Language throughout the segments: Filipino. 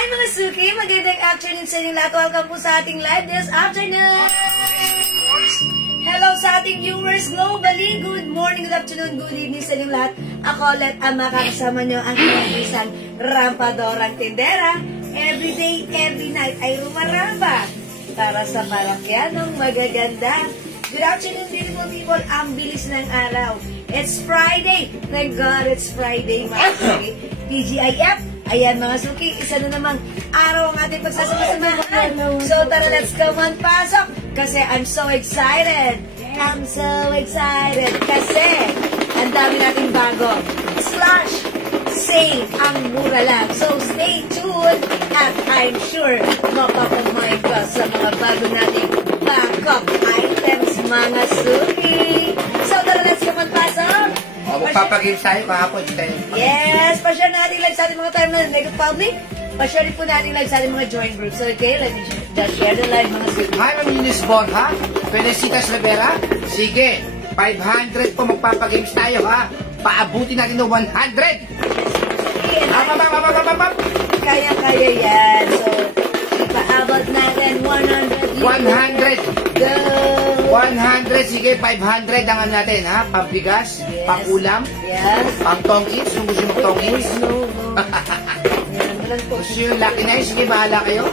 Hi mga Suki! Magandang afternoon sa inyong lahat. Welcome po sa ating live this afternoon! Hello sa ating viewers globally. Good morning, good afternoon, good evening sa inyong lahat. Ako ulit ang makakasama nyo ang isang rampadorang tindera. Every day, every night ay rumaramba para sa parakyanong magaganda. Good afternoon, beautiful people. Ang bilis ng araw. It's Friday. Thank God it's Friday, mga Suki. TGIF. Ayan, mga Suki. Isa na namang araw ang ating pagsasama-samahan. So, tara, let's go on. Pasok. Kasi I'm so excited. I'm so excited. Kasi ang dami nating bago. Slash sale ang mura lang. So, stay tuned. At I'm sure mapapamay ka sa mga bago nating backup items, mga Suki. So, tara, let's go on. Pasok. Magpapag-games tayo kahapon. Yes, pa-share natin live sa ating mga time na negative public. Pa-share din po natin live sa ating mga join groups. So, okay, let me just share the live, mga Suki. Hi, Ma'am Eunice Borja. Felicitas Rivera. Sige, 500 po magpapag-games tayo, ha? Paabuti natin ng 100. Kaya-kaya yan. So, ipaabot natin 100. 100. Go! 100, sige, 500 ang ano natin, ha? Pambigas, Yes. pangulam, Yes. pang-tongkits, kung gusto mag-tongkits. No. Yan, walang po. Gusto yung lucky na yun, sige, bahala kayo.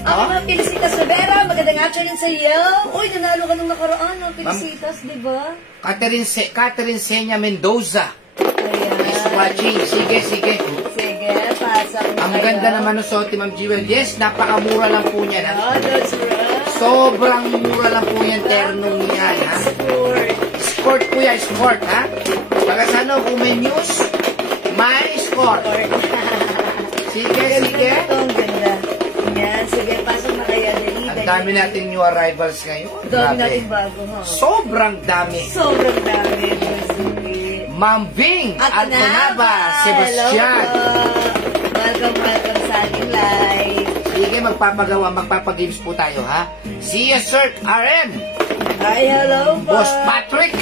Ako, Ma'am Felicitas Rivera, magandang afternoon sa iyo. Uy, nanalo ka nung nakaraan, Ma'am Felicitas, di ba? Catherine Senya Mendoza Ayan. is watching. Sige. Sige, pasok na Ang kayo. ganda naman ng suot ni Ma'am Jewel. Yes, napakamura lang po niyan, ha? Oh, that's right. Sobrang mura lang po yan, ternong yan, ha? Sport po yan, sport, ha? Pagka sa ano, kung may news, may sport. Sige. Ang ganda. Yan, sige, pasok na kayo. Ang dami nating new arrivals ngayon. Ang dami nating bago, ha? Sobrang dami. Sobrang dami. Sige. Ma'am Bing Alconaba, Sebastian. Welcome sa ating live. Sige, magpapagames po tayo, ha? See you, Sir RM. Hi, hello, Boss Patrick.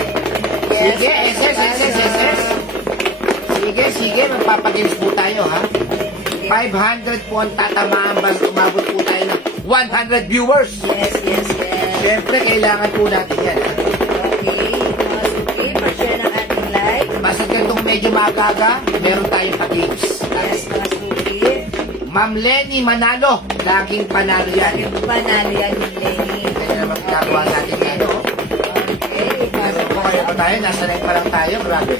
Yes, Sige, SS. Sige, magpapagames po tayo, ha? 500 po ang tatamaan basta umabot po tayo ng 100 viewers. Yes. Siyempre, kailangan po natin yan, ha? Okay, mga Suki, pa-share ng ating live. Basta ganitong medyo maaga, meron tayong pa-games. Yes, mga Suki. Ma'am Lenny Manalo, laging panalo yan. Panalo yan ni Lenny. Kaya naman ginagawa natin yan, no? Okay, pasok Kung kaya pa tayo, nasa live pa lang tayo, grabe.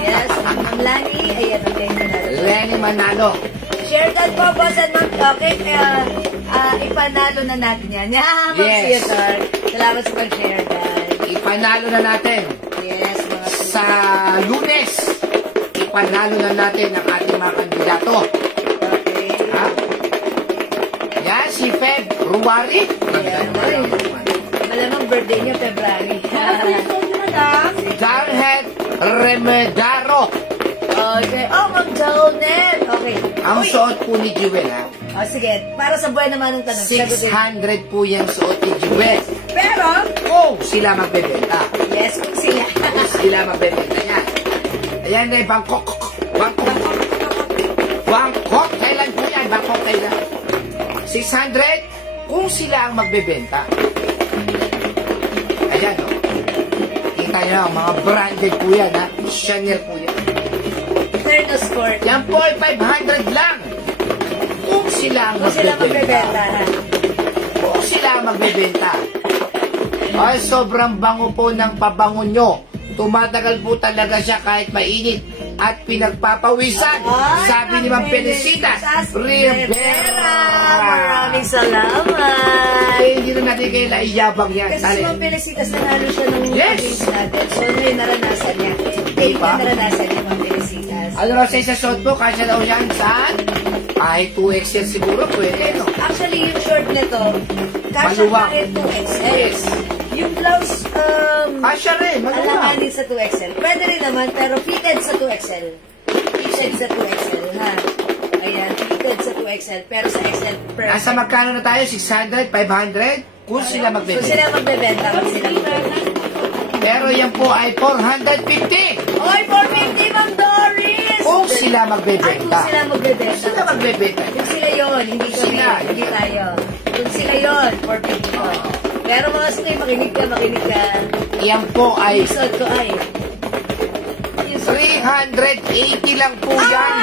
Yes, Ma'am Lani, ayan ang Lenny na. Lenny Manalo. Share that po, boss and ma'am. Okay, ipanalo na natin yan. Yeah, Ma'am Yes. Theater. Salamat sa pag-share, guys. Ipanalo na natin. Yes, mga Suki. Sa Lunes, ipanalo na natin ang ating mga kandidato. Okay. Ha? Yan, si Feb Ruwari. Ayan, ay. Malamang birthday niya, February. Darhead Remedaro. Okay. Oh, Ma'am Jonet. Okay. Ang Uy. suot po ni Jewel, ha? Oh, sige. Para sa buhay naman ng tanong. Sagutin. 600 po yung suot ni Jewel. Pero, Kung sila magbebenta. yes, kung sila. Kung sila magbebenta yan. Ayan na yung Bangkok. Bangkok, kailan po yan? Bangkok, kailan? 600 kung sila ang magbebenta. Ayan, no? Kita nyo, mga branded po yan, ha? Chanel po yan. Terno Sport. Yan po ay 500 lang. Kung sila ang Kung sila magbebenta. magbebenta. Kung sila ang magbebenta. Ay, sobrang bango po ng pabango nyo. Tumatagal po talaga siya kahit mainit at pinagpapawisan. Ay, Sabi ni Ma'am Felicitas Rivera. Maraming salamat. Eh, hindi na natin kayo naiyabang yan. Kasi si Ma'am Felicitas nanalo siya nung Yes. games natin. So, ngayon naranasan niya. Diba? Naranasan niya, Ma'am Felicitas. Ano raw sa isa suot po? Kasya daw yan saan? Kahit 2XL siguro pwede, no? Actually, yung short nito, kasha Maluwag. kahit 2XL. Yes. Yung blouse, Kasya rin, maluwag. alanganin sa 2XL. Pwede rin naman, pero fitted sa 2XL. Fitted sa 2XL, ha? Ayan, fitted sa 2XL. Pero sa XL, perfect. Nasa magkano na tayo? 600? 500? Kung sila Kung magbebenta. sila magbebenta, kung sila magbebenta. Pero yan po ay 450. Oy, 450, Ma'am Doris! Kung sila Ay, magbebenta. kung sila magbebenta. Sila magbebenta. Kung sila yun, hindi kami, Sila. hindi tayo. Kung sila yun, for people. Pero mga suki, makinig ka. Yan po ay Yung suot ko ay. Yung suot ko. 380 lang po yan.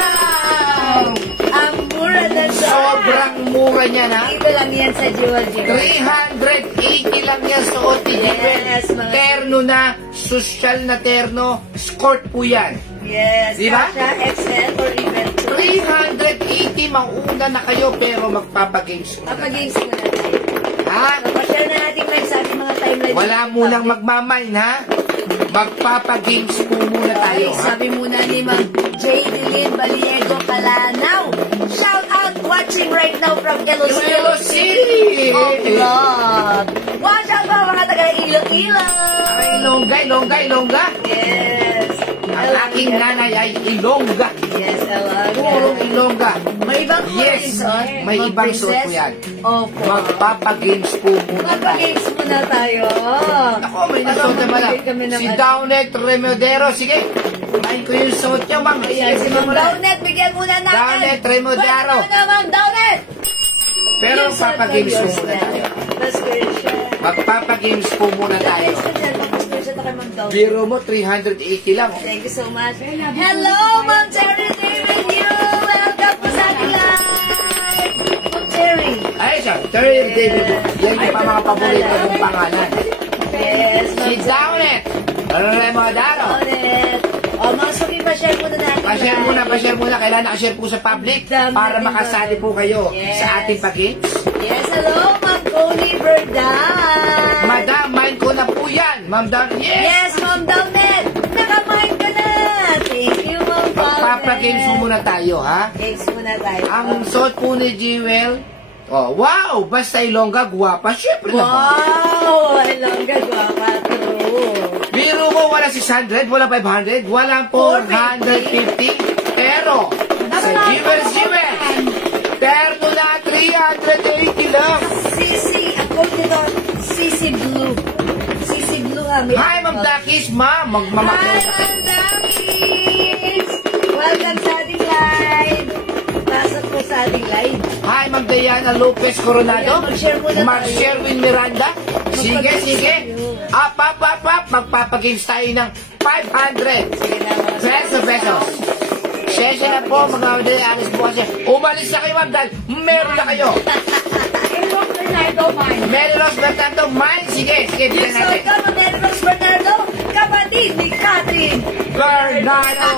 Ah! Ang mura na siya. Sobrang mura niyan, ha? Dito lang yan sa Jewel. 380 lang yan suot ni Jewel. Yes, mga- Terno na, social na terno, skirt po yan. Yes. Di ba? Kasha, XL or even 380, mauna na kayo pero magpapagames muna. Kapag-games muna tayo. Ha? Napashare na natin tayo sa ating mga timeline. Wala munang magmamain, ha? Magpapagames po muna tayo, Ay, ha? sabi muna ni Ma'am J. Delin Baliego Calanaw. Shout out watching right now from Iloilo Iloilo City! Oh, vlog. Watch out po mga taga Iloilo. Ay, Ilongga. Yes. Ang aking nanay ay Ilongga. Yes, I love Purong it. Ilongga. May ibang Yes, suot? may Mga ibang suot princess? po yan. Opo. Magpapagames po muna tayo. Magpa-games muna tayo. Ako, may nasuot na pala. Si Downet Remodero. Sige, main ko yung suot niyo, ma'am. Ayan, si Ma'am Downet, bigyan muna natin. Downet Remodero. Pwede na, Ma'am Downet. Pero Yung suot magpapagames ko, po yours muna na. tayo. Mas good siya. Magpapagames po muna tayo. Mas good siya kay Ma'am Downet. Biro mo, 380 lang. Thank you so much. Hello, Ma'am Terry with you. Welcome po sa ating live. Ma'am Terry. Ay, siya, Terry David. Yan yung pa mga paborito ng pangalan. Yes, Si Downet Remodero. Downet. O, mga suki pa share muna natin. Pa-share muna. Kailangan nakashare po sa public Dami para natin makasali po kayo Yes. sa ating pag-games. Yes, hello, Ma'am Connie Verdan. Madam, mind ko na po yan. Ma'am Downet, yes! Yes, Ma'am Downet. Nakamind ka na. Thank you, Ma'am Downet. Magpapagames po muna tayo, ha? Games muna tayo. Ang suot po ni Jewel, oh, wow! Basta Ilongga, guwapa. Siyempre naman. Wow! I love ka, guwapa. True. Biro mo, wala 600, wala 500, wala 450. Pero, sa Jewel, terno na 380 lang. Sisi, ang code nito, Sisi Blue. Sisi Blue ha. Hi, Ma'am Dakis, ma'am. Hi, Magmamakyo. Ma'am Dakis. Welcome sa ating live. Pasok po sa ating live. Hi, Ma'am Diana Lopez Coronado. Ayan, mag-share muna tayo. Mark Sherwin Miranda. Sige, Magpagames sige. tayo. Up. Magpapagames tayo ng 500 Sige na, mga pesos. Sesya na po, mga kapatid. Alis po kasi. Umalis na kayo, ma'am, dahil meron na kayo. Mary Rose Bernardo, mine. Sige, bilang So, natin. ikaw, Manelos Bernardo, kapatid ni Catherine. Bernardo.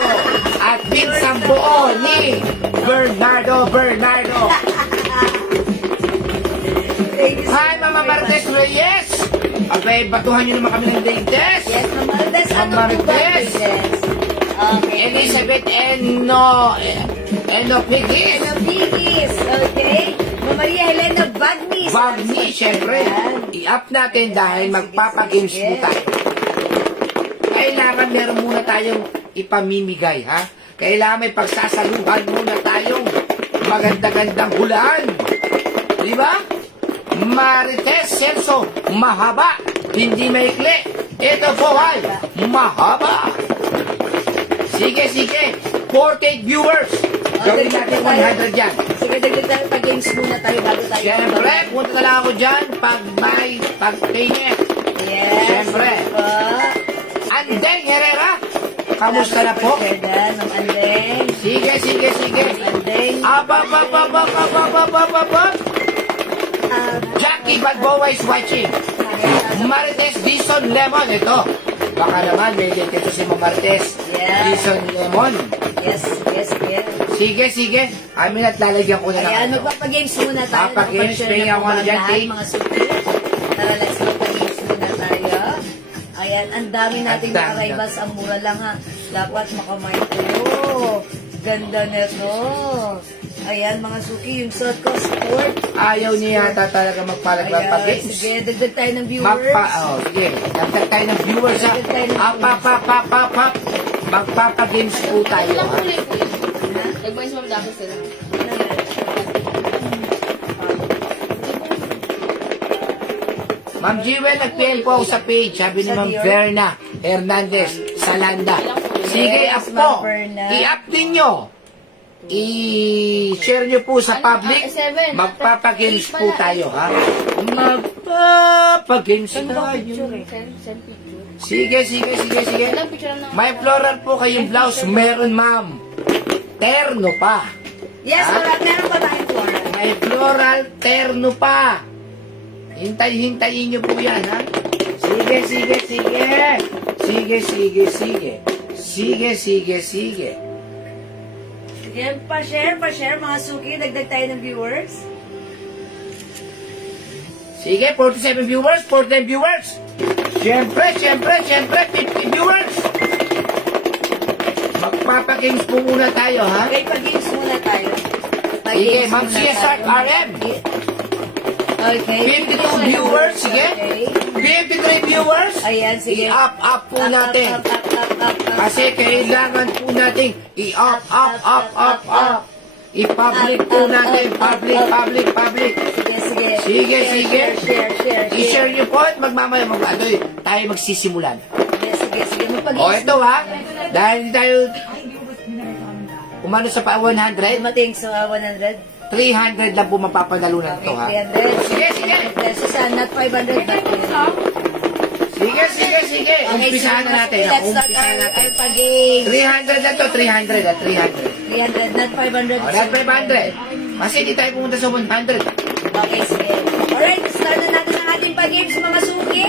At pinsang buo ni Bernardo. Thank you so Hi, Mama Martes Reyes. Abay, batuhan nyo naman kami ng latest. Yes, Ma'am Martes. Ma'am Ano po ba? Martes. Yes. Okay. Elizabeth Eno Pigis. Hello, Piggies. Okay. Ma'am Maria Helena Bagnis. Bagni, syempre. I-up natin dahil magpapagames po tayo. Kailangan meron muna tayong ipamimigay, ha? Kailangan may pagsasaluhan muna tayong maganda-gandang hulaan. Di ba? Marites Celso, mahaba, hindi maikli. Ito po ay mahaba. Sige. 48 viewers. Gawin natin 100 yan. Sige, dagdag tayo. Pag-games muna tayo bago tayo. Siyempre, punta na lang ako dyan pag may pag-payment. Yes. Siyempre. Po. Andeng Herrera, kamusta na po? Pwede, Ma'am Andeng. Sige. Andeng. Up. Jackie Balboa is watching. Marites Dison Lemon, ito. Baka naman, may link ito si Marites Yeah. Dison Lemon. Yes. Sige. Amin at lalagyan ko na lang. Ayan, ito. magpapagames muna tayo. Magpapagames, Magpapashare bigyan na ako po na dyan, lahat, Kate. mga suki. Tara, let's magpagames muna tayo. Ayan, ang dami nating Ang dami nakaraibas. Ang mura lang ha. Dapat makamay ko. Ganda nito. Ayan, mga suki, yung suot ko, sport. Ayaw niya yata talaga Ayan, magpapagames. sige, dagdag tayo ng viewers. Sige. Dagdag tayo ng viewers, ha? Dagdag tayo ng Up. Magpapagames po tayo, ha? Nag-voice mom dapat sila. Ma'am Jewel, nag-PM po ako sa page. Sabi ni Ma'am Verna Hernandez, Salanda. Sige, up po. I-up ninyo. I-share nyo po sa public. Magpapagames po tayo, ha? Magpapagames tayo. Sige. May floral po kayong blouse. Meron, ma'am. Terno pa. Yes, meron pa tayong floral. May floral, terno pa. Hintayin nyo po yan, ha? Sige. Sige, pa-share mga suki. Dagdag tayo ng viewers. Sige, 47 viewers, 49 viewers. Siyempre, 50 viewers. Magpapagames po muna tayo, ha? Okay, pag-games muna tayo. Sige, Ma'am CSR RM. Okay. 52 viewers, sige. 53 viewers. Ayan, sige. I-up po natin. Up. Kasi kailangan po natin i-up. I-public po natin. Public. Sige. Sige. Share. I-share nyo po at magmamaya tayo magsisimulan. Sige. O, ito ha. Dahil tayo umano sa pa 100, Dumating sa 100. 300 lang po mapapanalunan ito, ha? 300. Sige. Pesos, not 500. Sige. Umpisahan na natin. Let's start our pag-game. 300 na to, 300. 300, not 500. O, not 500. Kasi di tayo pumunta sa 100. Okay, sige. Alright, start na natin ang ating pag-games, mga suki.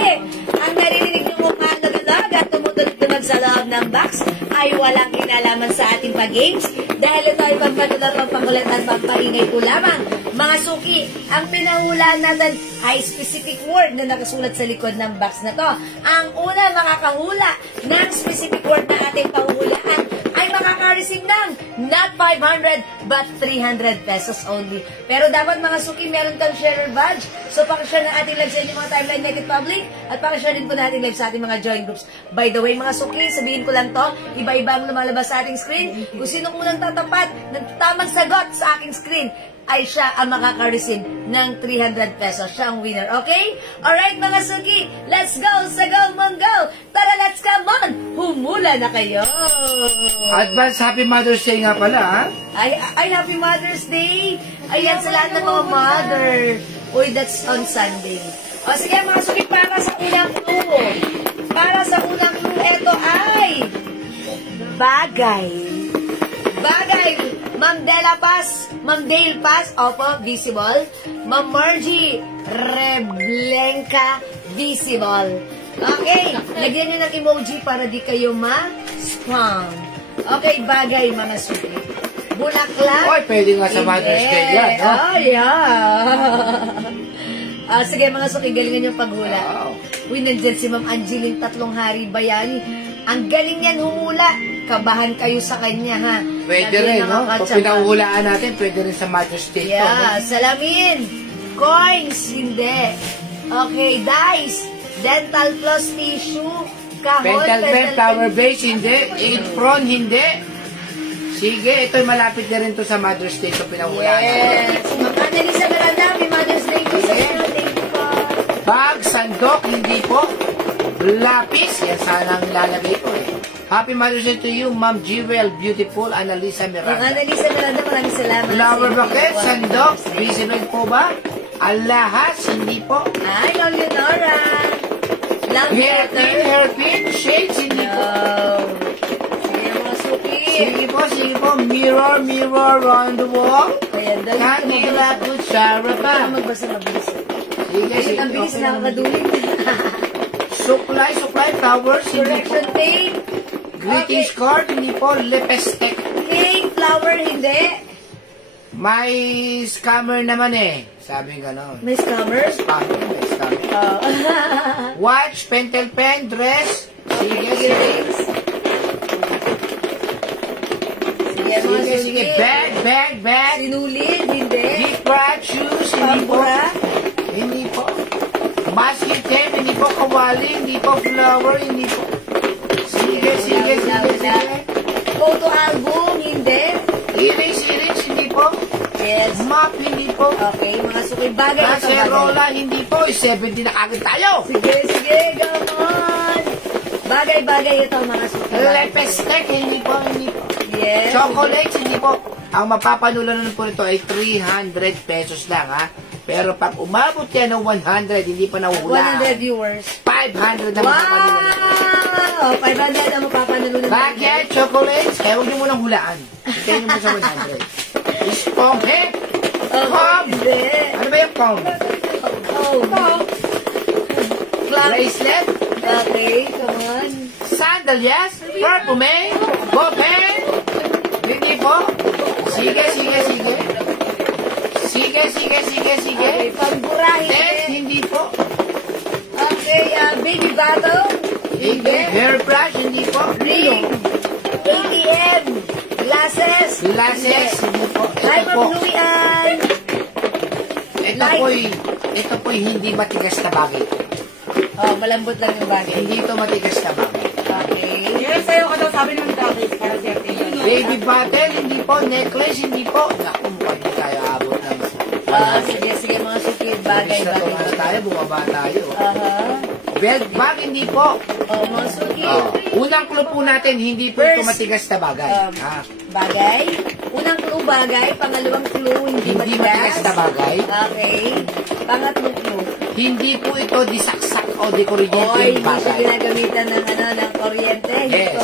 Ang naririnig ng mga nagalag at tumutulog sa loob ng box ay walang kinalaman sa ating pag-games dahil ito ay pampatulat, pampakulat at pampaingay po lamang. Mga suki, ang pinahulaan natin ay specific word na nakasulat sa likod ng box na to. Ang una makakahula ng specific word na ating pahuhulaan ay makaka-receive ng not 500 but 300 pesos only. Pero dapat mga suki, meron kang sharer badge. So pakishare ng ating live sa inyong mga timeline naked public at pakishare din po natin live sa ating mga join groups. By the way mga suki, sabihin ko lang to, iba-iba ang lumalabas sa ating screen. Kung sino unang tatapat ng tamang sagot sa aking screen, ay siya ang makaka-receive ng 300 pesos. Siya ang winner, okay? Alright mga suki, let's go! Sagaw Monggo! Tara, let's come on! Humula na kayo! Advance Happy Mother's Day nga pala, ha? Ay, Happy Mother's Day! Ayan sa lahat ng mga mother. Uy, that's on Sunday. O sige mga suki, para sa unang clue. Ito ay bagay. Ma'am Dale Paz, opo, visible. Ma'am Margie Reblenka, visible. Okay, lagyan niyo ng emoji para di kayo ma-spam. Okay, bagay mga suki. Bulaklak. Oy, pwede nga sa Mother's Day yan, no? Oh, yeah. Sige mga suki, galingan yung paghula. Wow. Uy, nandyan si Ma'am Angeline Tatlong Hari Bayani. Ang galing yan humula. Kabahan kayo sa kanya, ha? Pwede rin, no? Pag pinahulaan natin, pwede rin sa Mother's Day. Yeah, salamin. Coins, hindi. Okay, dice. Dental floss, tissue. Kahon, Pental pen, flower base, hindi. Apron, hindi. Sige, ito'y malapit na rin to sa Mother's Day. Ito pinahulaan natin. Yes. Ma'am Annalisa Miranda, may Mother's Day po sa inyo. Thank you po. Bag, sandok, hindi po. Lapis, yan sana ang lalagay ko, eh. Happy Mother's Day to you, Ma'am Jewel, beautiful Annalisa Ma'am Miranda. Annalisa Miranda, maraming salamat. Flower bucket, sandok, visible po ba? Alahas, hindi po. Ay, Leonora. Hairpin, shades, hindi po. Sige, mga suki. Sige po, mirror on the wall. Ayan, dali. Candela, kutsara pa. Magbasa mabilis. Sige, Ang bilis na nakakaduling. Supply, flowers, hindi po. Correction tape. Greetings card, hindi po. Lipstick. Cake, flower, hindi. May scammer naman eh. Sabi gano'n. May scammers? May scammer. Watch, pentel pen, dress. Sige. Sige. Bag. Sinulid, hindi. Gift bag, shoes, hindi po. Pambura. Hindi po. Basket tape, hindi po. Kawali, hindi po. Flower, hindi po. Sige. Photo album, hindi. Earrings, hindi po. Yes. Map, hindi po. Okay, mga suki. Bagay na ito. Cacerola, hindi po. 70 na kagad tayo. Sige, come on. Bagay-bagay ito mga suki. Lepestek, hindi po, hindi po. Yes. Chocolates, hindi po. Ang mapapanulan po nito ay 300 pesos lang, ha? Pero pag umabot yan ng 100, hindi pa nahuhula. 100 viewers. 500 na mapapanulan. Wow! 500 ang mapapanulan. Bagay, chocolates, kaya huwag niyo munang hulaan. Hintayin niyo mo sa 100. Spong, eh? Pom! Hindi. Ano ba yung pom? Oh. Bracelet? Okay, come on. Sandalias? Perfume? Bopel? Hindi po. Sige. Sige. Okay, pamburahe. Next, hindi po. Okay, baby bottle. Hindi. Hair brush, hindi po. Ring. ATM. Glasses. Glasses, hindi po. Live of Louis Ann. Ito po'y hindi matigas na bagay. Oh, malambot lang yung bagay. Hindi ito matigas na bagay. Okay. Yes, sa'yo ko daw sabi ng dati. Para siya Baby bottle, hindi po. Necklace, hindi po. Naku, mukhang hindi tayo abot ng... Sige, mga sukid. Bagay na tumaas Bagay. tayo, bumaba tayo. Aha. Belt bag, hindi po. Oh, mga sukid. Unang clue po natin, hindi po ito First, matigas na bagay. Bagay. Unang clue, bagay. Pangalawang clue, hindi Hindi matigas na bagay. Okay. Pangatlong clue. Hindi po ito disaksak o dekoryente Oy, hindi siya bagay. ginagamitan ng kuryente. Yes.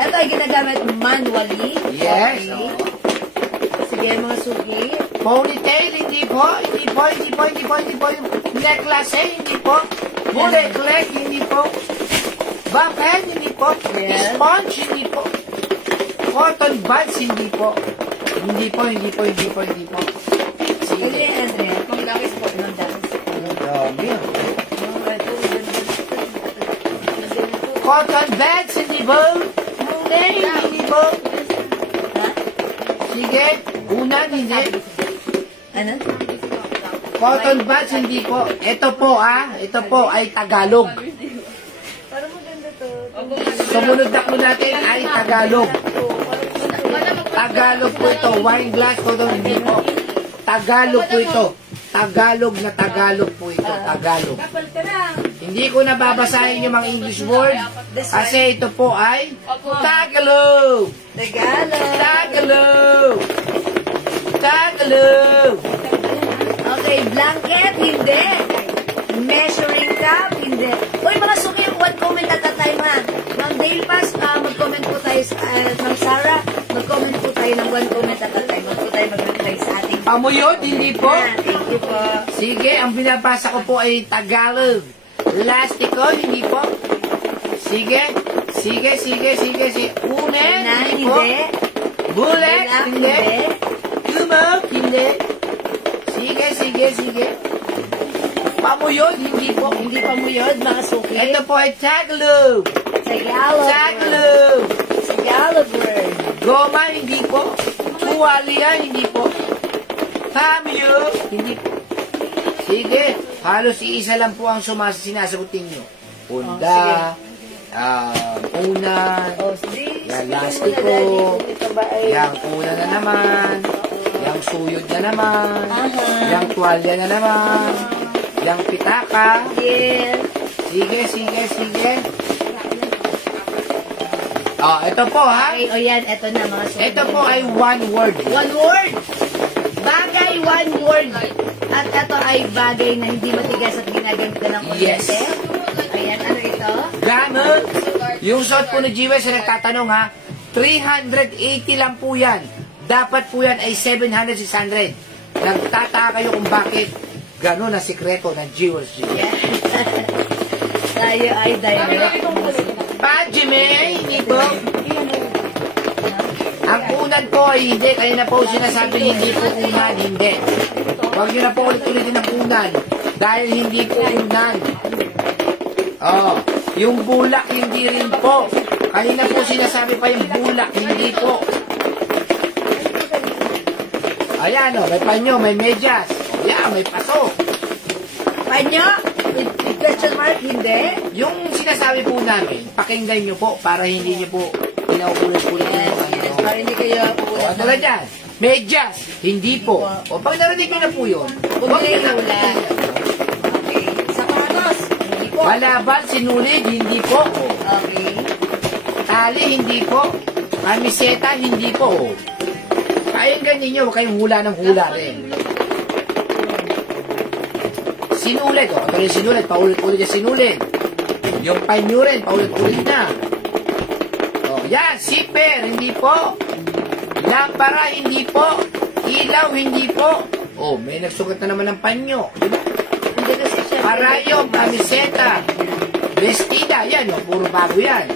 Ito ay ginagamit manually. Yes. Okay. Sige, mga suki. Ponytail, hindi po. Necklace, hindi po. Necklace, hindi po. Bucket, hindi po. Yes. Sponge, hindi po. Cotton buds, hindi po. Hindi po. Sige, Sige. Andrea. Pangdakis po. Dami. Cotton buds, hindi po. Hindi po. Sige. Unan, hindi. Ano? Cotton buds, hindi po. Ito po, Ito po ay Tagalog. Parang maganda to. Sumunod na po natin ay Tagalog. Tagalog po ito. Wine glass po ito. Hindi po. Tagalog po ito. Tagalog na Tagalog po ito. Tagalog. Hindi ko nababasahin yung mga English word kasi ito po ay Tagalog. Tagalog. Tagalog. Okay, blanket, hindi. Measuring cup, hindi. Uy, mga suki, one comment at a time, ha? Ma'am Dale Pass, mag-comment po tayo, Ma'am Sarah, mag-comment po tayo ng one comment at a time. Huwag po tayo mag-reply sa ating... Pamuyod, hindi po. Thank you po. Sige, ang binabasa ko po ay Tagalog. Lastiko, hindi po. Sige. Unen, hindi po. Hindi. Bullet, Bulak, hindi. Lumog, hindi. Sige. Pamuyod, hindi po. Hindi pa muyod, mga suki. Ito po ay Tagalog. Tagalog. Tagalog word. Goma, hindi po. Tuwalya, hindi po. Cameo, hindi po. Sige, halos iisa lang po ang sinasagutin nyo. Punda, unan, Sige. yan lastiko, yang una na naman, yang suyod na naman, yang tuwalya na naman, yang pitaka. Yes. Sige. Ito po, ha? Okay, o yan, eto na mga suki. Ito po ay one word. One word. Bagay, one word. At ito ay bagay na hindi matigas at ginagamit na ng kuryente. Yes. Ayan, ano ito? Gamot. Yung suot po ni G-West na nagtatanong, ha? 380 lang po yan. Dapat po yan ay 700, 600. Nagtataka kayo kung bakit gano'n ang sikreto ng G-West. Tayo ay direct. Pajime, hindi po. Ang unan po ay hindi. Kanina po sinasabi hindi po unan, hindi. Huwag nyo na po ulit-ulitin ang unan. Dahil hindi po unan. Yung bulak, hindi rin po. Kanina po sinasabi pa yung bulak, hindi po. Ayan, may panyo, may medyas. Ayan, may paso. Panyo? With question mark, hindi? Yung sinasabi po namin, pakinggan nyo po para hindi nyo po pinauulit-ulit yung Yes, para hindi kayo pupulat. Ano ka dyan? Medyas, hindi po. O pag narinig nyo na po yun, Huwag nyo na ulan. Okay. Sapatos? Hindi po. Balabal, sinulid, hindi po. Okay. Tali, hindi po. Kamiseta, hindi po. Pakinggan ninyo, huwag kayong hula ng hula rin. Sinulid, ito yung sinulid, paulit-ulit yung sinulid. Yung panyo rin, paulit-ulit na. Yan, zipper, hindi po. Lampara, hindi po. Ilaw, hindi po. May nagsukat na naman ng panyo. Hindi kasi siya. Parayong, kamiseta, vestida, yan, puro bago yan.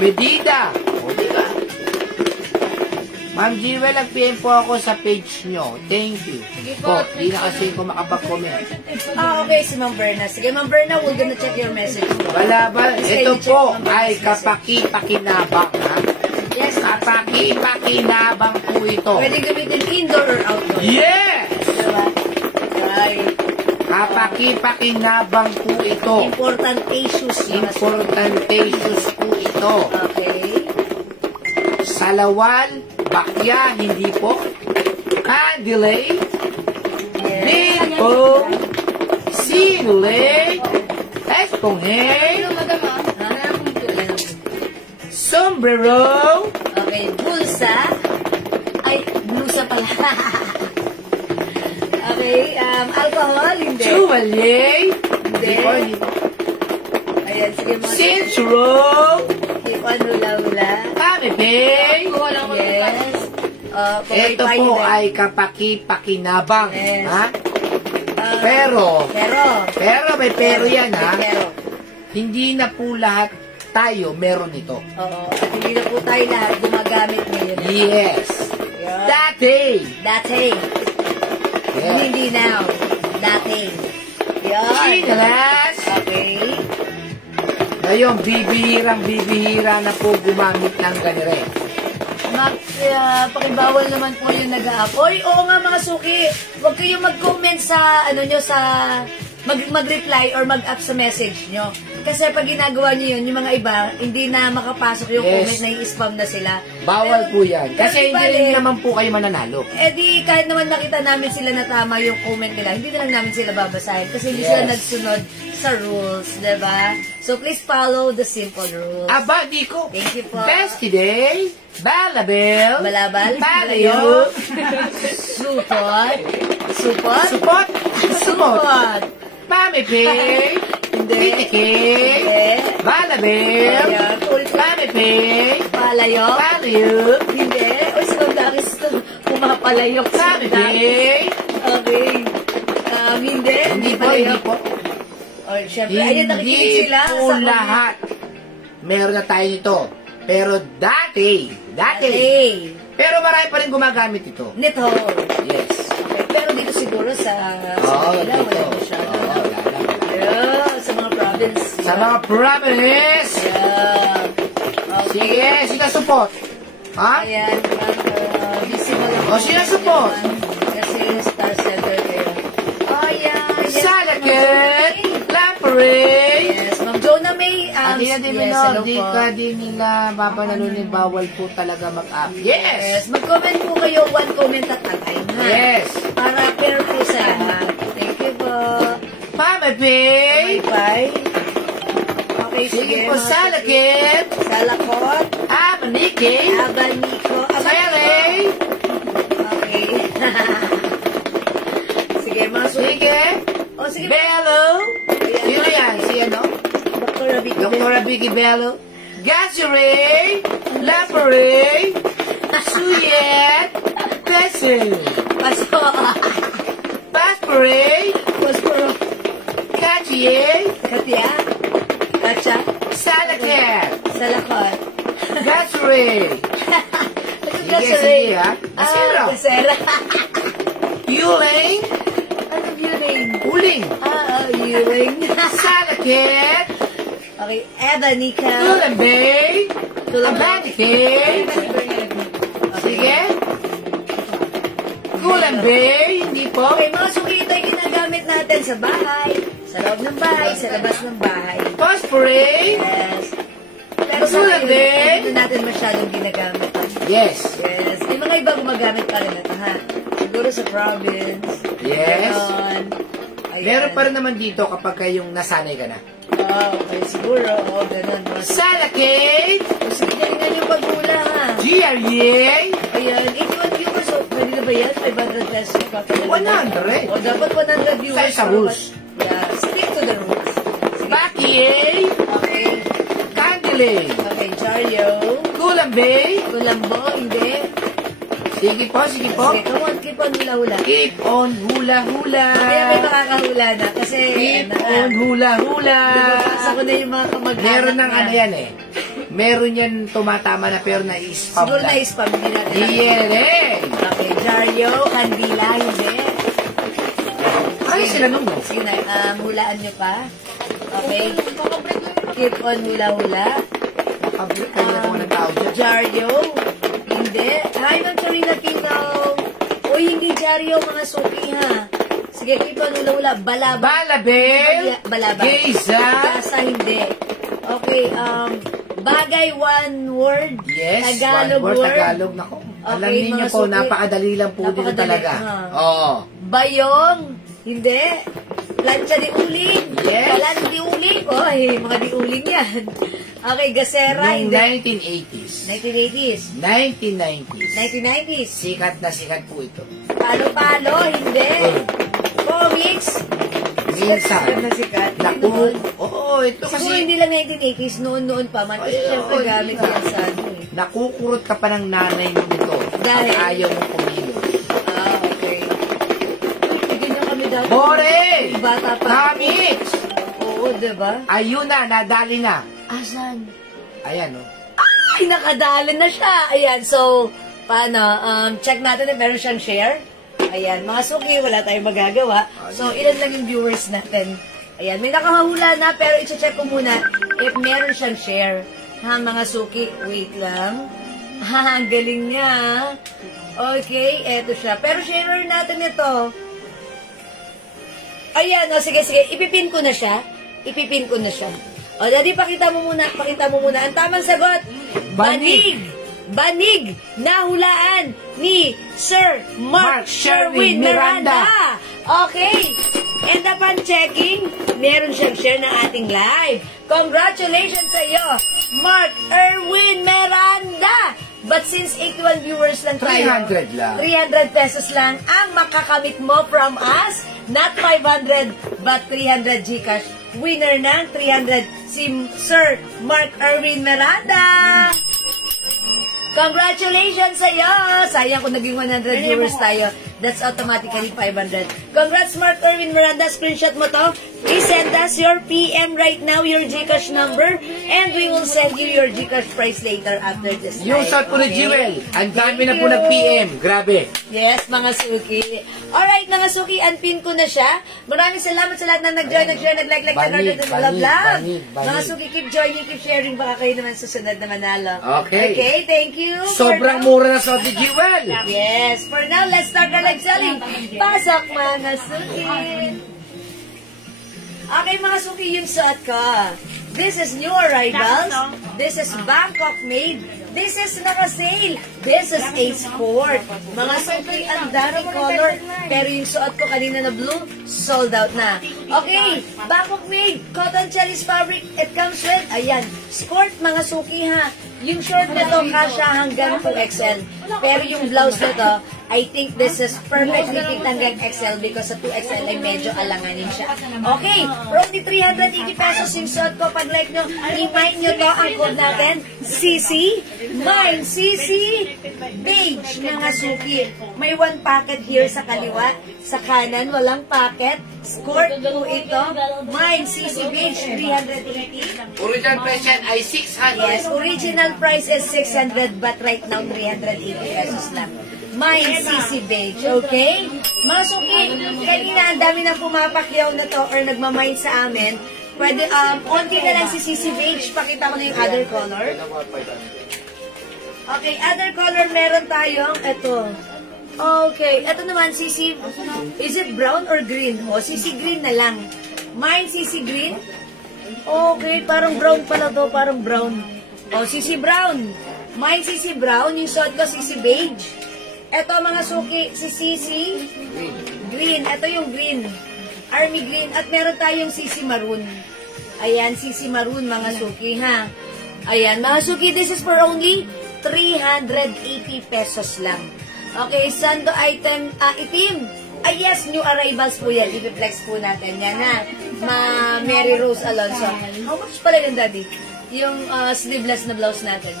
Medida. Diba? Ma'am Jewel, nag-PM po ako sa page nyo. Thank you. Sige po. Di na kasi ko makapag-comment. Okay, si Ma'am Berna. Sige, Ma'am Berna, we're gonna check your message. Balabal, ito po ay kapaki-pakinabang, ha? Yes. Kapaki-pakinabang po ito. Pwede gamitin indoor or outdoor. Yes! Diba? Right. Kapaki-pakinabang po ito. Important issues. Importante issues po ito. Okay. Salawal, bakya, hindi po. Candilate, Bimbo, Sinulate, Esponghe, Sombrero, Okay, bulsa. Ay, blusa pala. Okay, alcohol, hindi. Chevalier, Hindi. hindi po. Ayan, sige mo. Cinturó, Hindi po, hula-hula. Kamepay. Yes. Ito po ay kapaki-pakinabang. Yes. Ha? Pero may pero yan, ha? Pero. Hindi na po lahat tayo meron ito. Oo. At hindi na po tayo lahat gumagamit ngayon. Yes. Yeah. Dati. Dati. Yes. Hindi now. Dati. Yan. Chinelas. Okay. Ngayon, bibihira na po gumamit ng ganire. Pakibawal naman po yung nag-aapoy. Oo nga mga suki, huwag kayong mag-comment sa, sa, mag-reply or mag-up sa message nyo. Kasi pag ginagawa nyo yun, yung mga iba, hindi na makapasok yung Yes. comment na i-spam na sila. Bawal Pero- po yan. Kasi pero hindi bale, rin naman po kayo mananalo. di kahit naman nakita namin sila na tama yung comment nila, hindi na lang namin sila babasahin kasi hindi Yes. sila nagsunod sa rules, diba? So please follow the simple rules. Aba, di ko. Thank you po. Best today, balabel, Balabal, balayo, supot, supot, supot, supot, supot, pamipay, Hindi. pitikay, Hindi. balabel, Ayan, ulit. pamipay, Palayo, balayo, hindi. Uy, sandakis to. Pumapalayok sa pamipay. Okay. Hindi. Hindi po, palayo. hindi po. Oh, syempre, ayan, nakikinig sila. Hindi po lahat. Meron na tayo nito. Pero dati. Hey, Pero marami pa rin gumagamit ito. nito. Yes. Okay, pero dito siguro sa Manila, dito. wala masyado. Oo, wala na. Yeah, sa mga province. Sa mga province. Yeah. Okay. Sige, sinasupot. Ha? Ayan, busy mo lang. O, sinasupot. Kasi star center kayo. Oh, yeah. Salakit. Lamprey. Yes, Ma'am Jonah May. Hindi yes, din hello di po. ka din nila papanalunin. Bawal po talaga mag-up. Yes, Yes. mag-comment po kayo, one comment at a time, ha? Yes. Para fair po sa lahat. Thank you po. Pamipay. Bye. Okay, Sige po, salakit. Salakot. Amaniki. Abaniko. Sele. Okay. Sige, mga suki. Sige. O, sige. Bello. Sino yan? Si ano? Dr. Rabi. Dr. Vicky Bello. Gasseray. Lamprey. Suyet. Pesil. Paso. Paspray. Paso. Kachier. Katia. Kacha. Salakit. Salakot. Gasseray. Sige, ha? Asira. Asera. Yuling. Ano viewing? Uling. Viewing. Salakit. Okay, Evanica. Tulambay. Abanike. Sige. Kulambay. Hindi po. Okay, mga suki, ito ay ginagamit natin sa bahay, sa loob ng bahay, sa labas ng bahay. Pospray. Yes. Pero sa Tulad ngayon, din. hindi natin masyadong ginagamit. Yes. Yes. May mga iba gumagamit pa rin ito, ha? Siguro sa province. Yes. Ganon. Ayan. Meron pa rin naman dito kapag kayong nasanay ka na. Okay, siguro. Oo, ganun. Salakate, Sige, galingan yung paghula, ha? GRA, Ayan, 81 viewers. So, pwede na ba yan? 500 pesos pa. 100. O, dapat 100 viewers. Sa rules. Yeah, stick to the rules. Baki, Okay. Candile, Okay, Jario. Kulambe, Kulambo, hindi. sige po, sige po. Sige, come on, keep on hula-hula. Keep on hula-hula. Kaya may makakahula na. Kasi, Keep on hula-hula. Basa ko na yung mga kamag-anak Meron ng niya. ano yan eh. Meron yan tumatama na pero na-spam Siguro lang. na-spam. Hindi natin. DNA. Okay, Jario, Kandila, hindi. Ay, sila nung no? Sige na, hulaan nyo pa. Okay. Keep on hula-hula. Nakablik kayo na ng tao dyan. Jario, hindi. Hi, Ma'am Charina Kingdom. Uy, hindi Jario, mga suki ha. Sige, keep on hula-hula. Balaba. Balabel. Balaba. Geza. Gasa, hindi. Okay, bagay, one word. Yes, Tagalog one word. word. Tagalog. Nako. Okay, Alam niyo mga po, suki. napakadali lang po dito Napakadali, talaga. ha. Oo. Bayong, hindi. Plancha di uling. Yes. Kalan di uling. Oy, mga di uling yan. Okay, gasera, Noong hindi. 1980s. 1980s. 1990s. 1990s. Sikat na sikat po ito. Palo-palo, hindi. Comics. Minsan. Sikat na sikat. Naku. Oo, ito Siguro kasi hindi lang 1980s, noon-noon pa man. Kasi Ay, syempre oo, gamit hindi yan na. sa ano eh. nakukurot ka pa ng nanay mo nito. Dahil? Pag ayaw mo kumilos. Ah, okay. Bigyan niyo kami dati. Bore! Bata pa. Comics! Oo, diba? Ayun na, nadali na. Asan? Ayan, oh. Ay, nakadali na siya. Ayan, so, paano? Check natin if meron siyang share. Ayan, mga suki, wala tayong magagawa. So, ilan lang yung viewers natin. Ayan, may nakahahula na, pero i-check ko muna if meron siyang share. Ha, mga suki, wait lang. Ha, ang galing niya. Okay, eto siya. Pero share natin ito. Ayan, o, sige, ipipin ko na siya. Ipipin ko na siya. O, daddy, pakita mo muna. Ang tamang sagot, Banig. Banig na hulaan ni Sir Mark Sherwin Miranda. Okay. And upon checking, meron siyang share ng ating live. Congratulations sa iyo, Mark Erwin Miranda. But since 81 viewers lang tayo, 300 lang. 300 pesos lang ang makakamit mo from us. Not 500, but 300 Gcash. Winner ng 300 si Sir Mark Erwin Miranda. Congratulations sa iyo! Sayang kung naging 100 viewers tayo. That's automatically 500. Congrats, Mark Erwin Miranda. Screenshot mo to. Please send us your PM right now, your Gcash number, and we will send you your Gcash price later after this Yung live. shot po ni Okay? Jewel. Ang dami na Thank po you. nag-PM. Grabe. Yes, mga suki. Alright, mga suki, unpin ko na siya. Maraming salamat sa lahat na nag-join, nag-share, nag-like, Banig, nag-love. banig. Mga suki, keep joining, keep sharing. Baka kayo naman susunod na manalo. Okay. Okay, thank you. Sobrang mura na shot ni Jewel. Yes, for now, let's start our live selling. Pasok, mga suki. Okay, mga suki, yung suot ko. This is new arrivals. This is Bangkok made. This is naka-sale. This is a sport. Mga suki, ang dami color. Pero yung suot ko kanina na blue, sold out na. Okay, Bangkok made. Cotton Chinese fabric. It comes with, ayan, sport, mga suki ha. Yung short na to, kasha hanggang 2XL. Pero yung blouse na to, I think this is perfectly fit hanggang XL because sa 2XL ay medyo alanganin siya. Okay, for only 380 pesos yung suot ko. Pag like nyo, i-mine nyo to ang code natin, CC, mine, CC, beige, mga suki. May one packet here sa kaliwa, sa kanan, walang packet. Skirt po ito, mine, CC, beige, 380. Original price yan ay 600. Yes, original price is 600 but right now 380 pesos lang. Mine CC Beige, okay? Mga suki, kanina ang dami na pumapakyaw na to or nagmamine sa amin. Pwede, konti na lang si CC Beige. Pakita ko na yung other color. Okay, other color meron tayong ito. Okay, ito naman CC, is it brown or green? O, CC green na lang. Mine CC green. Okay, parang brown pala to, parang brown. O, CC brown. Mine CC brown, yung suot ko CC beige. Ito mga suki, si CC green. Ito yung green. Army green. At meron tayong CC maroon. Ayan, CC Maroon, mga suki, ha? Ayan, mga suki, this is for only 380 pesos lang. Okay, sando item, itim. Yes, new arrivals po yan. I-flex po natin yan, ha? Mary Rose Alonso. How much pala yun, Daddy? Yung sleeveless na blouse natin.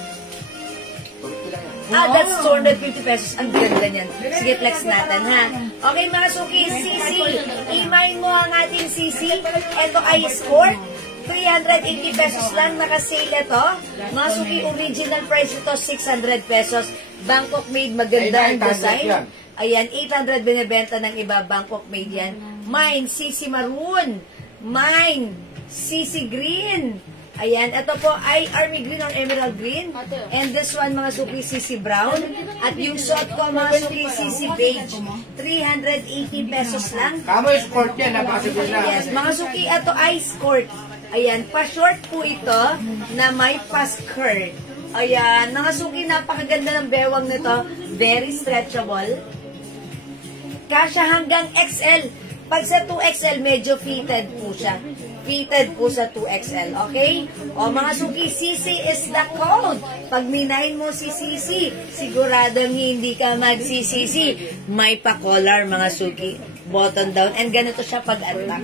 That's 250 pesos. Ang ganda niyan. Sige, flex natin, ha? Okay, mga suki, CC. I-mine mo ang ating CC. Ito ay Sport. 380 pesos lang. Naka-sale ito. Mga suki, original price ito, 600 pesos. Bangkok made, maganda ang design. Ayan, 800 binibenta ng iba. Bangkok made yan. Mine, CC Maroon. Mine, CC Green. Ayan, ito po ay Army Green or Emerald Green. And this one, mga suki, CC Brown. At yung suot ko, mga suki, CC Beige. 380 pesos lang. Kamo yung sport yan, napakasabot na. Yes, mga suki, ito ay skirt. Ayan, pa-short po ito na may pa-skirt. Ayan, mga suki, napakaganda ng bewang nito. Very stretchable. Kasya hanggang XL. Pag sa 2XL, medyo fitted po siya. Fitted po sa 2XL, okay? O mga suki, CC is the code. Pag minahin mo si CC, siguradong hindi ka mag-CC. May pa-collar, mga suki. Button down. And ganito siya pag-attack.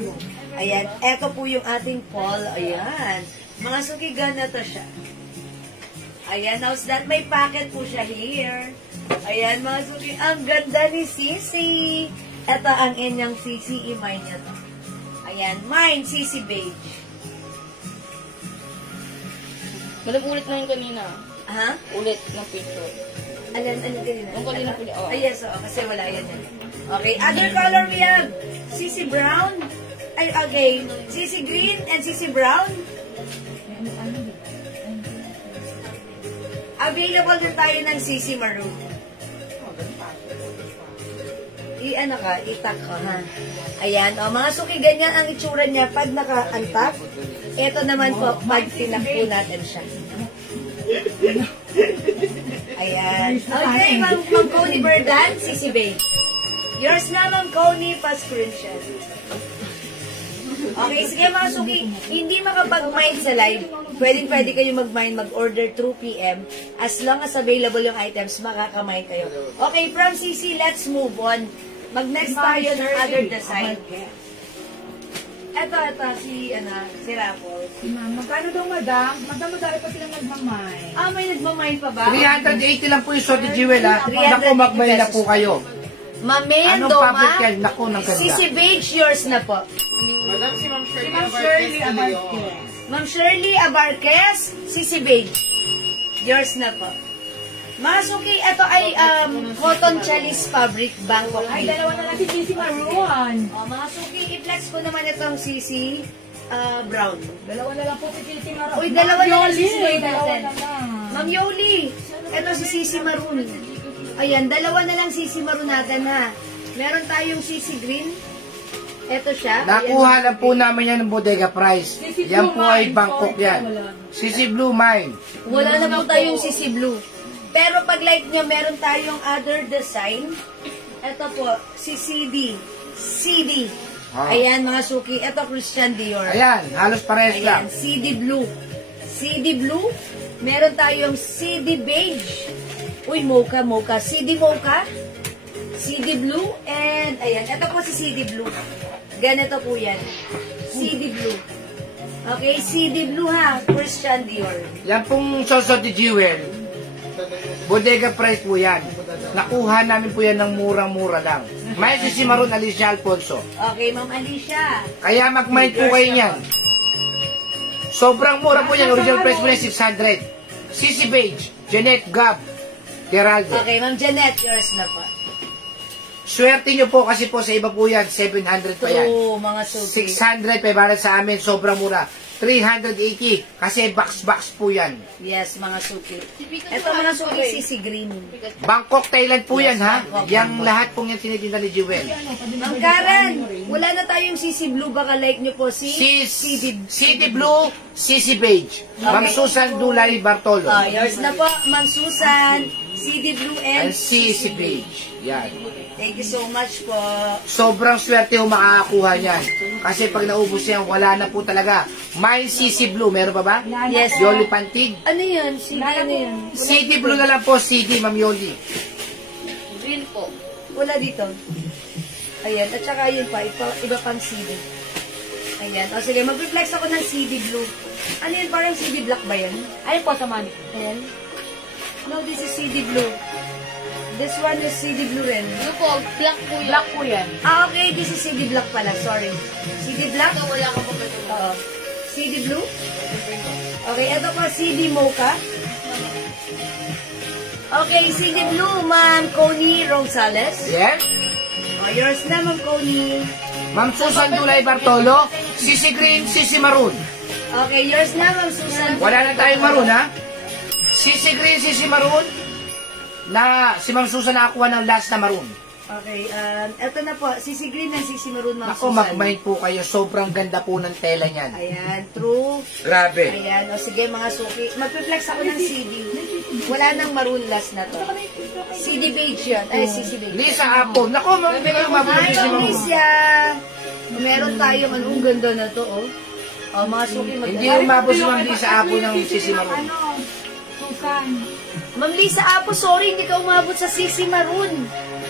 Ayan. Ito po yung ating pol. Ayan. Mga suki, ganito siya. Ayan. How's that? May packet po siya here. Ayan, mga suki. Ang ganda ni CC. Ito ang inyong CC. I-mine niya to. Ayan. Mine, CC Beige. Ulit na yung kanina. Ha? Ulit ng picture. Alin kanina? Yung kanina po niya. Ay, yes. Kasi wala yan. Okay. Other color we have CC Brown. Ay, okay. CC Green and CC Brown. Available din tayo ng CC Maroon. I-ano ka, itak ka, ha? Ayan, o, mga suki, ganyan ang itsura niya pag naka-unpack. Ito naman po, pag tinakpo natin siya. Ayan. Okay, Ma'am Connie Berdan, CC Bay. Yours na, Ma'am Connie, pa-screenshot. Okay, sige mga suki, hindi makapag-mine sa live. Pwede kayo mag-mine, mag-order through PM. As long as available yung items, makaka-mine kayo. Okay, from CC, let's move on. Mag-next tayo ng other design. Ito, si Raffles. Magkano daw, madam? Madam, madami pa silang nagmamay. May nagmamine pa ba? 380 lang po yung Sote Jewel, ha? Naku, mag-mine na po kayo. Mamendo, Anong fabric yan? Naku, ng ganda. CC Beige, yours na po. Madam, si Ma'am Shirley Abarquez. Ma'am Shirley Abarquez, CC Beige. Yours na po. Mga suki, ito ay cotton chalice fabric, Bangkok. Ay, dalawa na lang si CC Maroon. Mga suki, i-flex ko naman itong CC Brown. Dalawa na lang po si CC Maroon. Uy, dalawa na lang CC Yoli, natin. dalawa na lang. Ma'am Yoli, ito si CC Maroon. Ayan, dalawa na lang CC Maroon natin, ha. Meron tayong CC Green. Ito siya. Nakuha lang po namin yan ng bodega price. Yan po ay Bangkok yan. CC Blue Mine. Wala na po tayong CC Blue. Pero pag like nyo, meron tayong other design. Ito po, si CD. Ayan, mga suki. Ito, Christian Dior. Ayan, halos parehas lang. Ayan, CD Blue. CD Blue. Meron tayong CD Beige. Uy, mocha. CD Mocha. CD Blue. And, ayan, ito po si CD Blue. Ganito po yan. CD Blue. Okay, CD Blue, ha. Christian Dior. Yan pong Sote Jewel. Bodega price po yan. Nakuha namin po yan ng murang-mura lang. May CC Maroon, Alicia Alfonso. Okay, Ma'am Alicia. Kaya mag-mind po kayo yan. Sobrang mura po yan. Original price po yan, 600. CC Beige, Jeanette Gab, Geraldo. Okay, Ma'am Janet, yours na po. Swerte nyo po kasi po sa iba po yan, 700 pa yan. Oo, mga suki. 600 pa para sa amin, sobrang mura. 380 kasi box po yan. Yes, mga suki. Ito mga suki, CC Green. Bangkok, Thailand po yan, ha? Bangkok, Yang Bangkok. lahat pong yan tinitinda ni Jewel. Ma'am Karen, wala na tayong CC Blue, baka like nyo po si CD Blue, CC Beige. Ma'am Susan Dulay Bartolo. Yours na po, Ma'am Susan, CD Blue and and CC Beige. Yan. Thank you so much po. Sobrang swerte yung makakakuha niyan. Kasi pag naubos yan, wala na po talaga. May CC Blue, meron pa ba? Yes. Yoli Pantig. Ano yan? CD ano yan? CD Blue na lang po, CD, Ma'am Yoli. Green po. Wala dito. Ayan. At saka yun pa, iba pang CD. Ayan. O sige, mag-reflex ako ng CD Blue. Ano yun? Parang CD Black ba yan? Ay po, sa money. Ayan. No, this is CD Blue. This one is CD Blue rin. Ano po, black po yun. Black po yan. Ah, okay. This is CD Black pala. Sorry. CD Black? Ito, wala ka pa ba ito? Oo. CD Blue? Okay, ito po CD Mocha. Okay, CD Blue, Ma'am Connie Rosales. Yes. Oh, yours na, Ma'am Connie. Ma'am Susan Dulay Bartolo, CC Green, CC Maroon. Okay, yours na, Ma'am Susan. Wala na tayong Maroon, ha? CC Green, CC Maroon. Na si Ma'am Susan nakakuha ng last na Maroon. Okay, ito na po, CC Green and CC Maroon, Ma'am Ako, Susan. mag-mind po kayo. Sobrang ganda po ng tela niyan. Ayan, true. Grabe. Ayan, o sige mga suki. Mag-reflex ako ng CD. Wala nang Maroon last na to. CD Beige yun. Ay, CC Beige. Lisa Apo. Nako, ma'am, hindi kayo mabuti Hi, si Ma'am Maroon. Alicia. Meron tayong anong ganda na to, oh. O, mga suki, Hindi yung mabos si Ma'am Lisa Apo ng CC Maroon. Ano? Susan. Ma'am Lisa Apo, sorry, hindi ka umabot sa CC Maroon.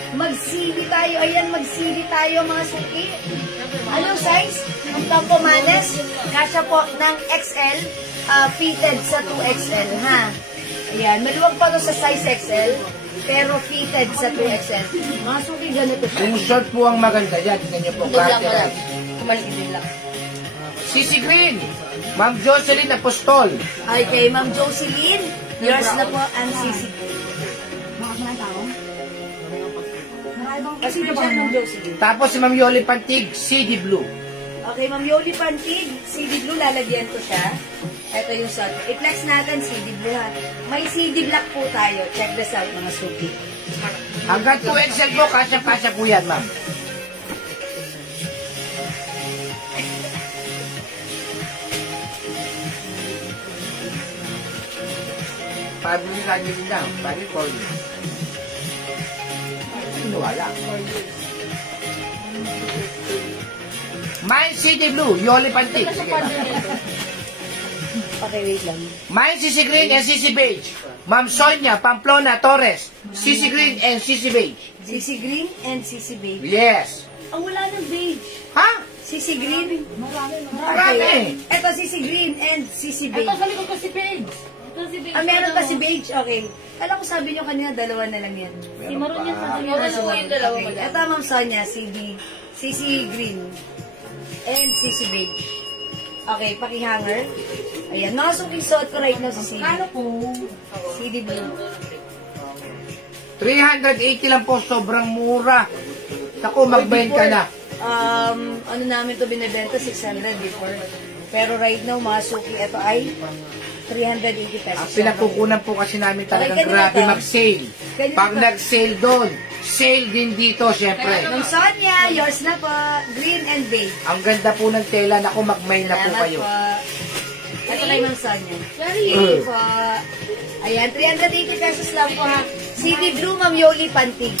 Mag-CD tayo. Ayan, mag-CD tayo, mga suki. Anong size? Ang Tampo Manes. Kasya po ng XL, fitted sa 2XL, ha? Ayan, maluwag pa to sa size XL, pero fitted sa 2XL. Mga suki, ganito siya. Yung short po ang maganda yan. Tingnan niyo po. Carter. Kumaliti lang. CC Green. Ma'am Jocelyn Apostol. Ay, kay Ma'am Jocelyn, yours na po ang CC. Mga mga tao. Marami bang Kasi kasi siya, Ma'am Jocelyn. Tapos si Ma'am Yoli Pantig, CD Blue. Okay, Ma'am Yoli Pantig, CD Blue, lalagyan ko siya. Ito yung shot. I-flex natin, CD Blue, ha. May CD Black po tayo. Check this out, mga suki. Hanggang 2XL po, kasya-kasya po yan, ma'am. Pabili ka nyo din lang. Pabili ko. Wala. May CD Blue, Yoli Pantig. Sige ba? Okay, wait lang. May CC Green and CC Beige. Ma'am Sonia Pamplona Torres, CC Green and CC Beige. CC Green and CC Beige. Yes. Ang wala ng beige. Ha? CC Green. Marami. Ito, CC Green and CC Ito Beige. sa likod ko si Paige. Ah, meron pa si Beige? Okay. Alam ko sabi nyo kanina, dalawa na lang yan. Si Maroon yan sa yung dalawa mo Okay. Ito, Ma'am Sonia, CC Green and CC Beige. Okay, pakihanger. Ayan, mga suking suot ko right now sa CD. Kano po? CD Blue. 380 lang po, sobrang mura. Naku, mag-bend ka na. Ano namin to binibenta, 600 before. Pero right now, mga suki, ito ay 380 pesos. Ang pinagkukunan po kasi namin talagang Okay, grabe ganito. mag-sale. Ganito Pag ba? nag-sale doon, sale din dito, syempre. Ma'am Sonia, yours na po. Green and beige. Ang ganda po ng tela, naku, mag-mail na po Salamat kayo. po. Ito kay Ma'am Sonia. Sorry. Thank you po. Ayan, 380 pesos lang po ha. CD Blue, Ma'am Yoli Pantig.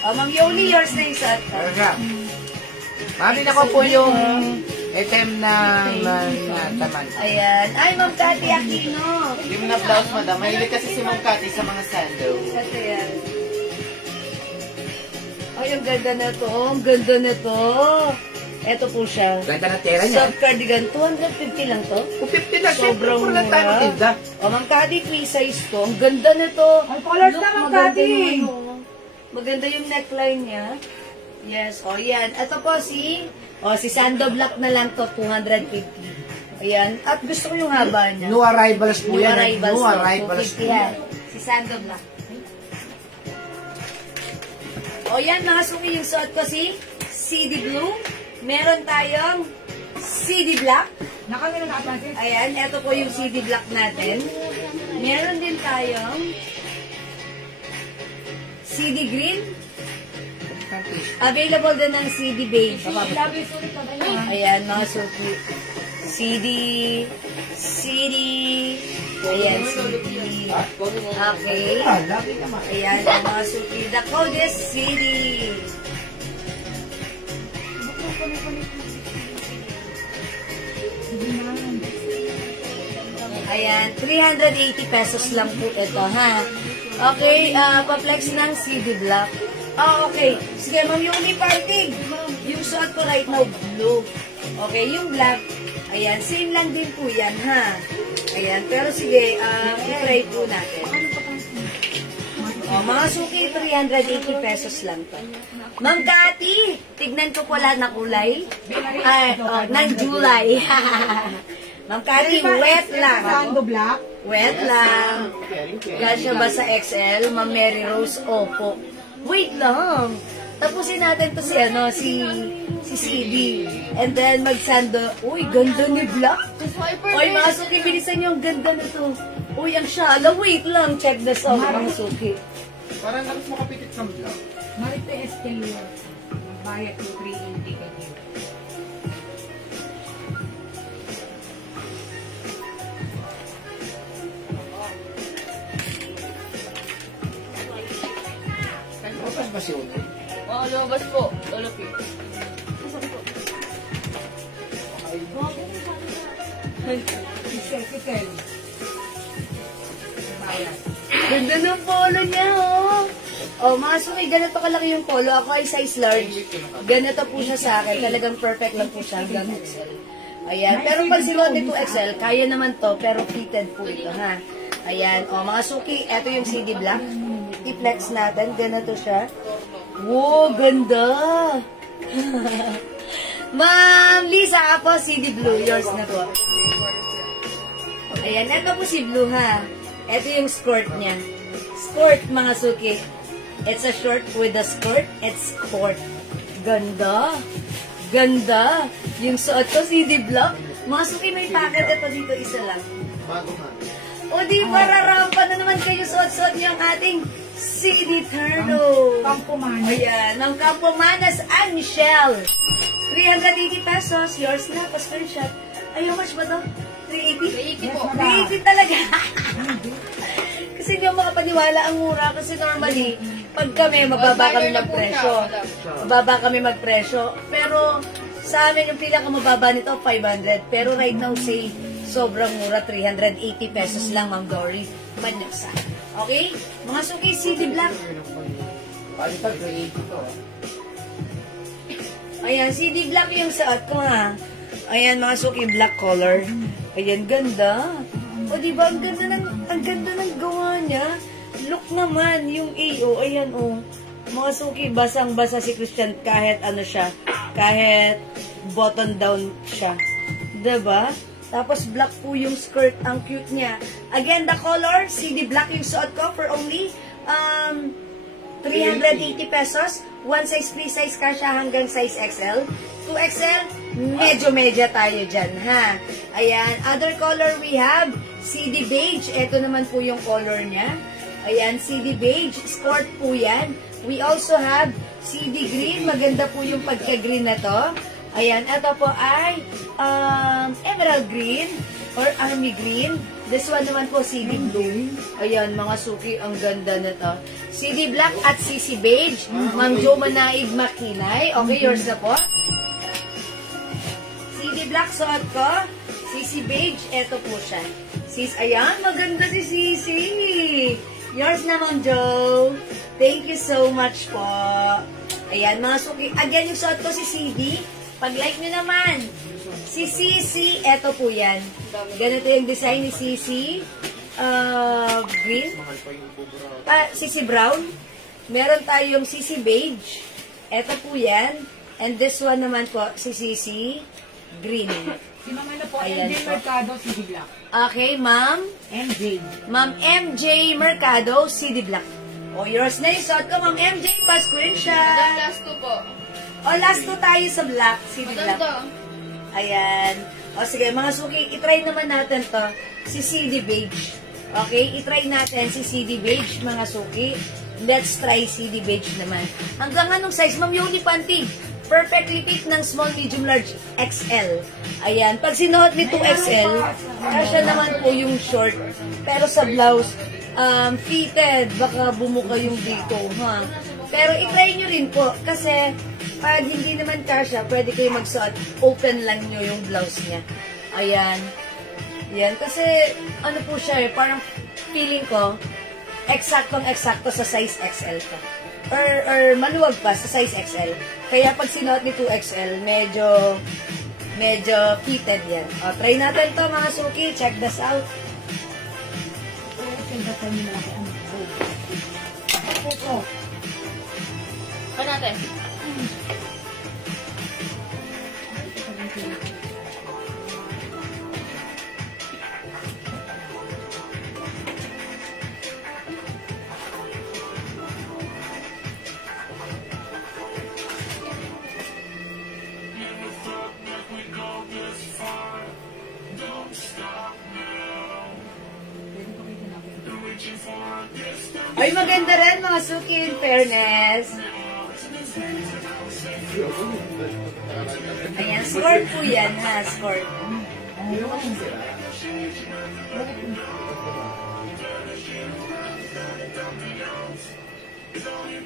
Oh, Ma'am Yoli, yours na yung set. Ano siya? Mami, nako po yung item na taman. Ayan. Ay, Ma'am Cathy Aquino. Yung na blouse, madam. Mahilig kasi si Ma'am Cathy sa mga sandals. Ito yan. Ay, ang ganda na to. Ang ganda na to. Ito po siya. Ganda ng tela niya. Soft cardigan, 250 lang to. O 50 na, syempre, Sobrang puro lang tayo mura. tinda. O, Ma'am Cathy, free size to. Ang ganda nito. Ay, colors Look, na, Ma'am maganda Cathy. yung ano. Maganda yung neckline niya. Yes, o yan. Ito po si Sando Black na lang to, 250. Ayan. At gusto ko yung haba niya. New arrivals po New yan. arrivals New to, arrivals po 250 yan. yan. Si Sando Black. O yan, mga suki, yung suot ko si CD Blue. Meron tayong CD Black. Nakamira na Francis. Ayan, ito po yung CD Black natin. Meron din tayong CD Green. Available din ng CD Beige. Ayan, mga suki. CD, Ayan, CD. Okay. Ah, lagi naman. Ayan, ang mga suki. The code is CD. Ayan, 380 pesos lang po ito, ha? Okay, pa-flex ng CD block. Okay. Sige, Ma'am Yumi Partig. Yung suot ko right now, blue. Okay, yung black, ayan, same lang din po yan, ha? Ayan, pero sige, i-try po natin. Mga suki, 380 pesos lang to. Ma'am Cathy, tignan ko pala na kulay. Ay, ng July. Ma'am Cathy, wet lang. Sando black. Wet lang. Kasya ba sa XL? Ma'am Mary Rose, opo. Wait lang. Tapusin natin to si CD. And then magsando. Uy, ganda ni Black. Uy, mga suki, bilisan nyo, ang ganda na to. Uy, ang shala. Wait lang. Check this out, mga suki. Parang lakas makapitit ng vlog. Marito Estelio. Bayad ko 380 ka din. Bukas ba si Unoy? Oo, lumabas po. Lolo P. Kitel. Bayad. Ganda ng polo niya, oh. Oh, mga suki, ganito kalaki yung polo. Ako ay size large. Ganito po siya sa akin. Talagang perfect lang po siya hanggang XL. Ayan. Pero pag sinuot nito XL, kaya naman to, pero fitted po ito, ha. Ayan. Oh, mga suki, eto yung CD black. I-flex natin. Ganito siya. Wow, ganda. Ma'am Lisa, ako CD blue. Yours na po. Ayan, eto po si blue, ha. Eto yung skirt niya. Skirt, mga suki. It's a short with a skirt. It's skirt. Ganda. Ganda. Yung suot ko, CD block. Mga suki, may packet ito dito, isa lang. Bago nga. O di ba, rarampa na naman kayo suot-suot yung ating CD Turno. Pampuman. Ayan, ng Campomanas and Michelle. 380 pesos. Yours na, pa-screenshot. Ay, how much ba to? 380? 380 po. 380 talaga. Kasi hindi ako makapaniwala ang mura. Kasi normally, pag kami, mababa kami magpresyo. Mababa kami magpresyo. Pero sa amin, yung pinakamababa nito, 500. Pero right now, say, sobrang mura, 380 pesos lang, Ma'am Dory. Manyosa. Okay? Mga suki, CD Black. Palitan, 380 to. Ayan, CD Black yung suot ko, ha. Ayan, mga suki, black color. Ayan, ganda. O, diba, ang ganda ng gawa niya. Look naman, yung AO, ayan, o. Mga suki, basang-basa si Christian kahit ano siya, kahit button down siya. Diba? Tapos black po yung skirt, ang cute niya. Again, the color, CD black yung suot ko for only 380 pesos. One size, free size ka siya hanggang size XL. 2XL, medyo tayo dyan, ha? Ayan, other color we have, CD beige. Ito naman po yung color niya. Ayan, CD beige, sport po yan. We also have CD green. Maganda po yung pagka-green na to. Ayan, ito po ay emerald green or army green. This one naman po CD blue. Ayan, mga suki, ang ganda na to. CD black at CC beige. Ma'am Jo Manaig Makinay. Okay, yours na po. CD black suot ko. CC beige, ito po siya. Ayan, maganda si CC. Yours na, Ma'am Jo. Thank you so much po. Ayan, mga suki. Again, yung suot ko si CD. Pag-like nyo naman. Si CC, eto po yan. Ganito yung design ni CC. Green. CC brown. Meron tayong CC beige. Eto po yan. And this one naman po, si CC green. Si Ma'am ano po, Ayan MJ po. Mercado, CD Black. Okay, Ma'am. MJ. Ma'am MJ Mercado, CD Black. O, yours na yung suot ko, Ma'am MJ. Pa-screenshot. Last two po. O, last two tayo sa black. CD Black. Maganda. Ayan. O, sige, mga suki, itry naman natin to. Si CD beige. Okay? Itry natin si CD beige, mga suki. Let's try CD beige naman. Hanggang anong size? Ma'am Yoni Panty. perfectly fit ng small, medium, large, XL. Ayan. Pag sinuot ni 2XL, kasya naman po yung short. Pero sa blouse, fitted. Baka bumuka yung dito, ha? Pero i-try nyo rin po. Kasi, pag hindi naman kasya, pwede kayo magsuot. Open lang nyo yung blouse niya. Ayan. Yan. Kasi, ano po siya eh, parang feeling ko, eksaktong-eksakto sa size XL ka. Or maluwag pa sa size XL. Kaya pag sinuot ni 2XL, medyo fitted yan. O, try natin to mga suki. Check this out. Pa natin. Ay, maganda rin mga suki, in fairness. Ayan, skirt po yan ha, skirt.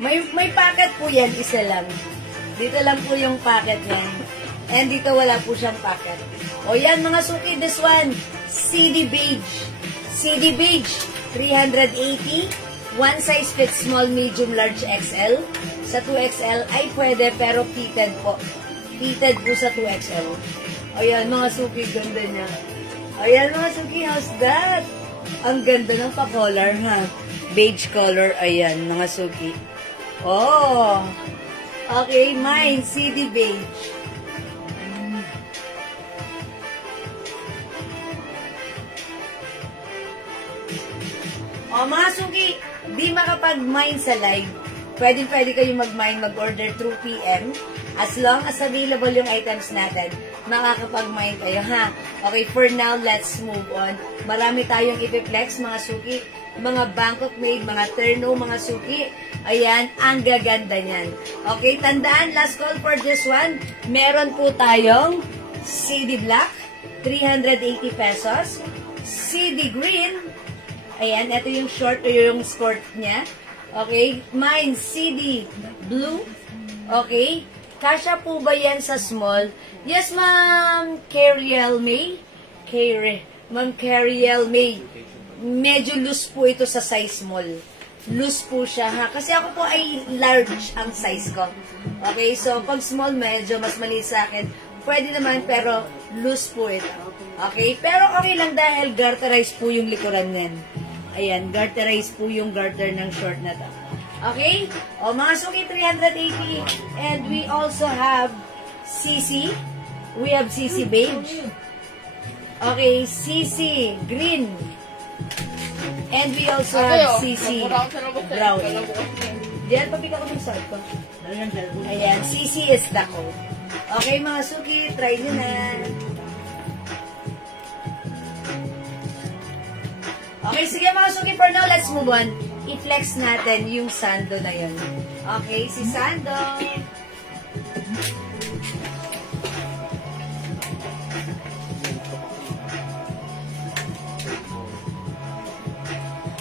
May packet po yan, isa lang. Dito lang po yung packet niyan. And dito wala po siyang packet. O yan mga suki, this one, CD Beige. CD Beige, 380. One size fits small, medium, large, XL. Sa 2XL ay pwede pero fitted po. Fitted po sa 2XL. Ayan mga suki, ganda niya. Ayan mga suki, how's that? Ang ganda ng pa-color ha. Beige color, ayan mga suki. Oh! Okay, mine, CD Beige. O mga suki, di makapag-mine sa live. Pwede kayo mag-mine, mag-order through PM. As long as available yung items natin, makakapag-mine kayo, ha? Okay, for now, let's move on. Marami tayong ipiplex, mga suki. Mga Bangkok made, mga terno, mga suki. Ayan, ang gaganda niyan. Okay, tandaan, last call for this one. Meron po tayong CD Black, 380 pesos. CD Green, ayan, ito yung short o yung skirt niya. Okay, mine, CD Blue. Okay, kasya po ba yan sa small? Yes, Ma'am Cariel May. Ma'am Cariel May. Medyo loose po ito sa size small. Loose po siya, ha? Kasi ako po ay large ang size ko. Okay, so pag small, medyo mas maliit sa akin. Pwede naman, pero loose po ito. Okay, pero okay lang dahil garterized po yung likuran niyan. Ayan, garterized po yung garter ng short na to. Okay? O, mga suki, 380. And we also have CC. We have CC Beige. Okay, CC Green. And we also have CC Brown. Diyan, papika ko ng salt ko. Ayan, CC is the code. Okay, mga suki, try nyo na. Okay, sige mga suki, for now, let's move on. I-flex natin yung sando na yun. Okay, si Sando.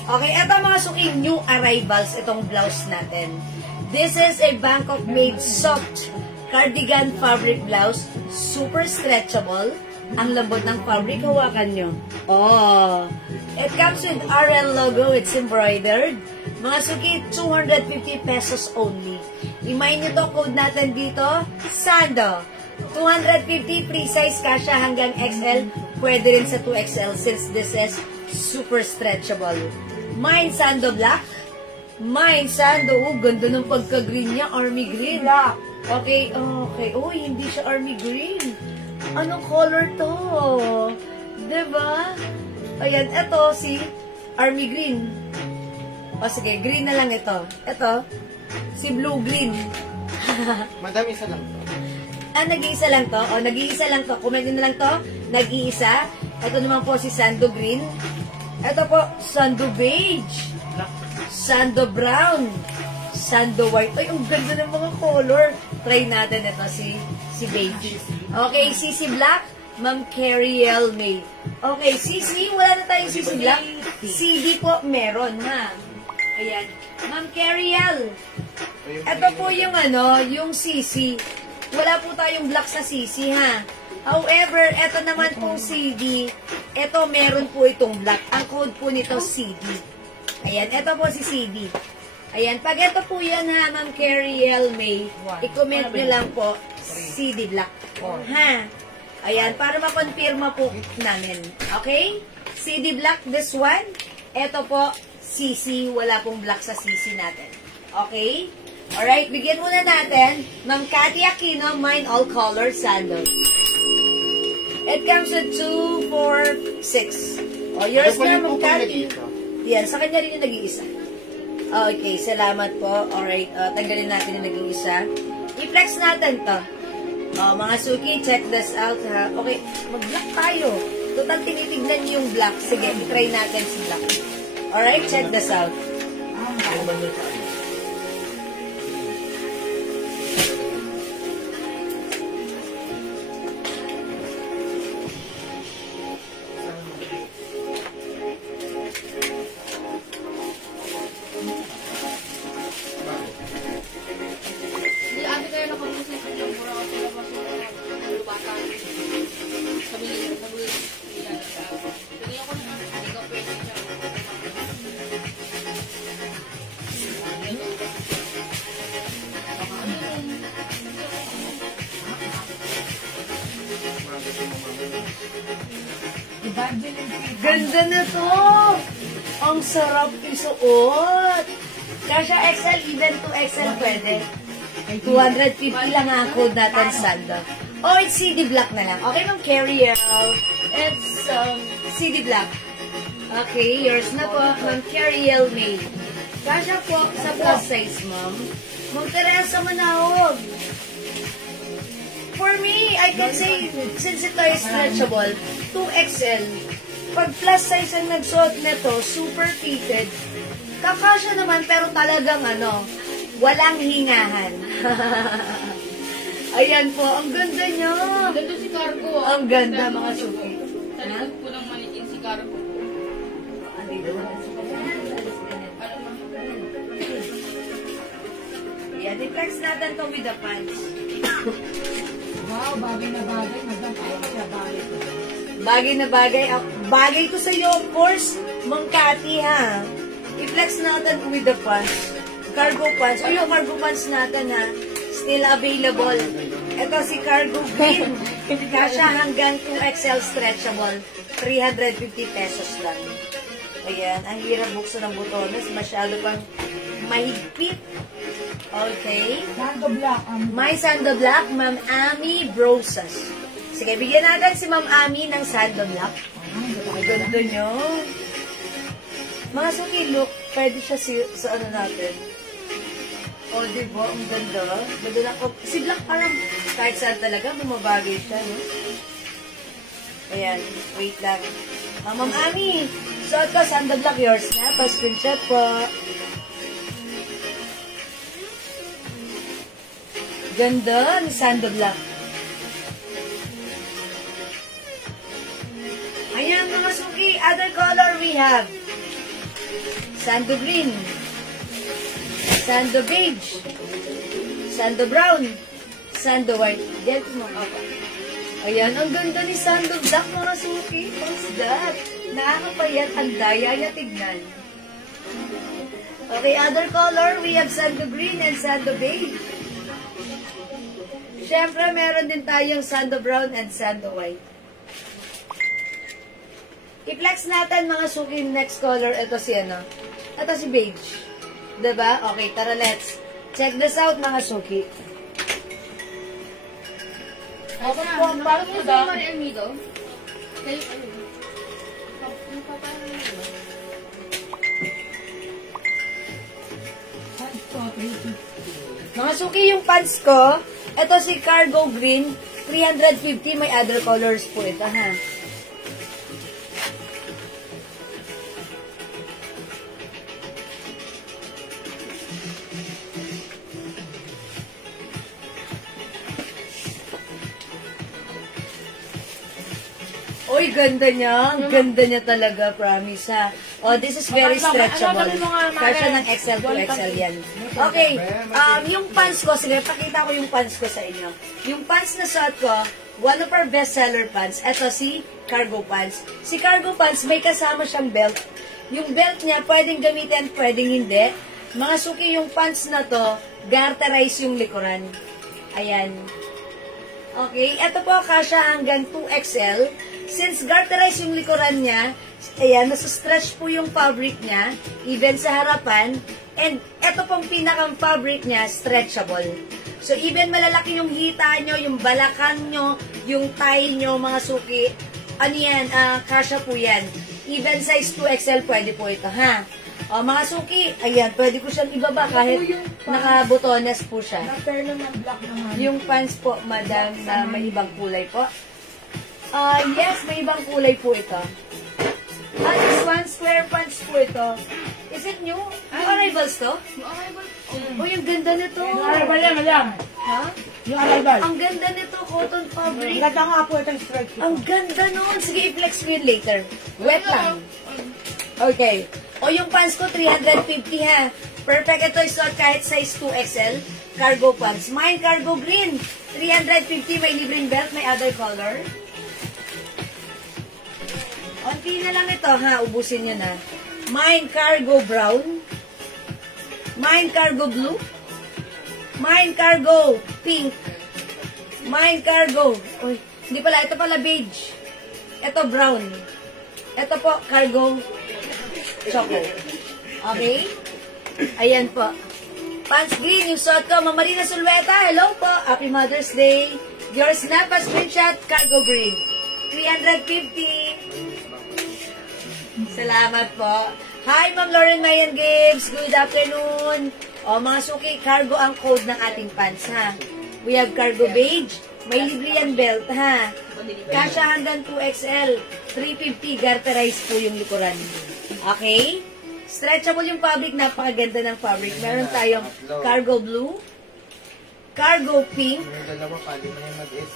Okay, eto mga suki, new arrivals, itong blouse natin. This is a Bangkok made soft cardigan fabric blouse. Super stretchable. Ang lambot ng fabric, hawakan nyo. Oh! It comes with RL logo. It's embroidered. Mga suki, 250 pesos only. I-mine nyo to, code natin dito, Sando. 250, free size, kasha hanggang XL. Pwede rin sa 2XL since this is super stretchable. Mine Sando Black. Mine Sando. Oh, ganda ng pagka-green niya. Army green. Okay, okay. Oh, hindi siya army green. Anong color to? Diba? Ayan, ito si army green. O sige, green na lang ito. Ito, si blue green. Madam, isa lang to. Nag-iisa lang to? O, nag-iisa lang to. Comment nyo na lang to. Nag-iisa. Ito naman po si Sando Green. Ito po, Sando Beige. Sando Brown. Sando White. Ay, ang ganda ng mga color. Try natin ito, si Beige. Okay, CC Black, Ma'am Carriel May. Okay, CC, wala na tayong CC Black. CD po, meron, ha? Ayan. Ma'am Carriel. Ito po yung yung CC. Wala po tayong black sa CC, ha? However, ito naman pong CD, ito meron po itong black. Ang code po nito CD. Ayan, ito po si CD. Ayan, pag ito po yan, ha, Ma'am Carriel May, i-comment nyo lang po, CD black. Ha? Ayan, para makonfirma po namin. Okay? CD black, this one. Ito po, CC. Wala pong black sa CC natin. Okay? Alright, bigyan muna natin. Ma'am Cathy Aquino, Mine All Color Sandal. It comes with 2, 4, 6. O, yours na, Ma'am Cathy. Yan, sa kanya rin yung nag-iisa. Okay, salamat po. Alright, tanggalin natin yung nag-iisa. I-flex natin to. Mga suki, check this out, ha. Okay, mag-black tayo. Total, tinitignan niyo yung black. Sige, try natin si black. Alright, check this out. Ganda na to! Ang sarap isuot! Kasha XL, even to XL pwede. 250 lang ang code natin, Sando. Oh, it's CD Black na lang. Okay, Ma'am Carrier. It's CD Black. Okay, yours na po, Ma'am Carriel May. Kasha po sa plus size, Ma'am. Ma'am Teresa Manahog. For me, I can say, since ito is stretchable, 2XL. Pag plus size ang nagsuot nito, super fitted. Kakasya naman, pero talagang walang hingahan. Ayan po, ang ganda niya. Ganda si Cargo. Ang ganda, mga suki. Sa likod po ng manikin si Cargo. Andito naman si Ayan, i-flex natin to with the pants. Wow, bagay na bagay. Magdamay na bagay. Bagay na bagay. Bagay to sa'yo, of course, Ma'am Cathy, ha. I-flex natin with the pants. Cargo pants. O yung cargo pants natin, ha. Still available. Ito si Cargo Green. Kasha hanggang 2XL stretchable. 350 pesos lang. Ayan. Ang hirap buksan ng butones. Masyado pang mahigpit. Okay. Sando Black. May Sando Black, Ma'am Ami Brosas. Sige, bigyan natin si Ma'am Ami ng Sando Black. Ang ganda nyo. Mga suki, look, pwede siya sa natin. O, diba? Ang ganda. Ganda na ko. Si Black parang kahit saan talaga, bumabagay siya, no? Ayan, wait lang. Ma'am Ami, suot ko, Sando Black, yours na. Pa-screenshot po. Ganda ni Sando Black. Ayan mga suki, other color we have Sando Green, Sando Beige, Sando Brown, Sando White. Diyan mo ako. Ayan, ang ganda ni Sando Black mga suki. What's that? Nakakapayat, ang daya niya tignan. Okay, other color we have Sando Green and Sando Beige. Siyempre, meron din tayong Sando Brown and Sando White. I-flex natin mga suki next color. Ito si Ito si Beige. Diba? Okay, tara let's check this out mga suki. Parang mo sa mga amigo. Mga suki, yung pants ko, ito si Cargo Green, 350, may other colors po ito, ha? Uy, ganda niya. Ang ganda niya talaga, promise ha. Oh, this is very stretchable. Kasya ng XL to XL yan. Okay, yung pants ko, sige, pakita ko yung pants ko sa inyo. Yung pants na suot ko, one of our bestseller pants, eto si cargo pants. Si cargo pants, may kasama siyang belt. Yung belt niya, pwedeng gamitin, pwedeng hindi. Mga suki, yung pants na to, garterize yung likuran. Ayan. Okay, ito po kasya hanggang 2XL. Since garterize yung likuran niya, ayan, nasa-stretch po yung fabric niya, even sa harapan, and ito pong pinakang fabric niya, stretchable. So, even malalaki yung hita nyo, yung balakang nyo, yung thigh nyo, mga suki, ano yan, kasya po yan. Even size 2XL, pwede po ito, ha? O, mga suki, ayan, pwede ko siyang ibaba kahit nakabotones po siya. Yung pants po, madam, na may ibang kulay po. Yes, may ibang kulay po ito. This one, square pants po ito. Is it new? Yung arrivals to? Yung arrivals. Oh, yung ganda nito. Yung arrival yan, madam. Ha? Yung arrival. Ang ganda nito, cotton fabric. Ganda nga po itong stretch. Ang ganda nun. Sige, i-flex ko yun later. Wet lang. Okay. O, yung pants ko, 350 ha. Perfect. Ito isuot kahit size 2XL. Cargo pants. Mine cargo green. 350. May libreng belt. May other color. Onti na lang ito, ha? Ubusin nyo na. Mine cargo brown. Mine cargo blue. Mine cargo pink. Mine cargo. Uy, hindi pala. Ito pala beige. Ito brown. Ito po, cargo choco. Okay? Ayan po. Pants green, yung suot ko. Mamarina Sulweta, hello po. Happy Mother's Day. Your snap a screenshot, cargo green. 350. Salamat po. Hi, Ma'am Lauren Mayan Gibbs. Good afternoon. O, mga suki, cargo ang code ng ating pants, ha? We have cargo beige. May libre yan belt, ha? Kasya hanggang 2XL. 350, garterize po yung likuran. Okay? Stretchable yung fabric. Napakaganda ng fabric. Meron tayong cargo blue, cargo pink,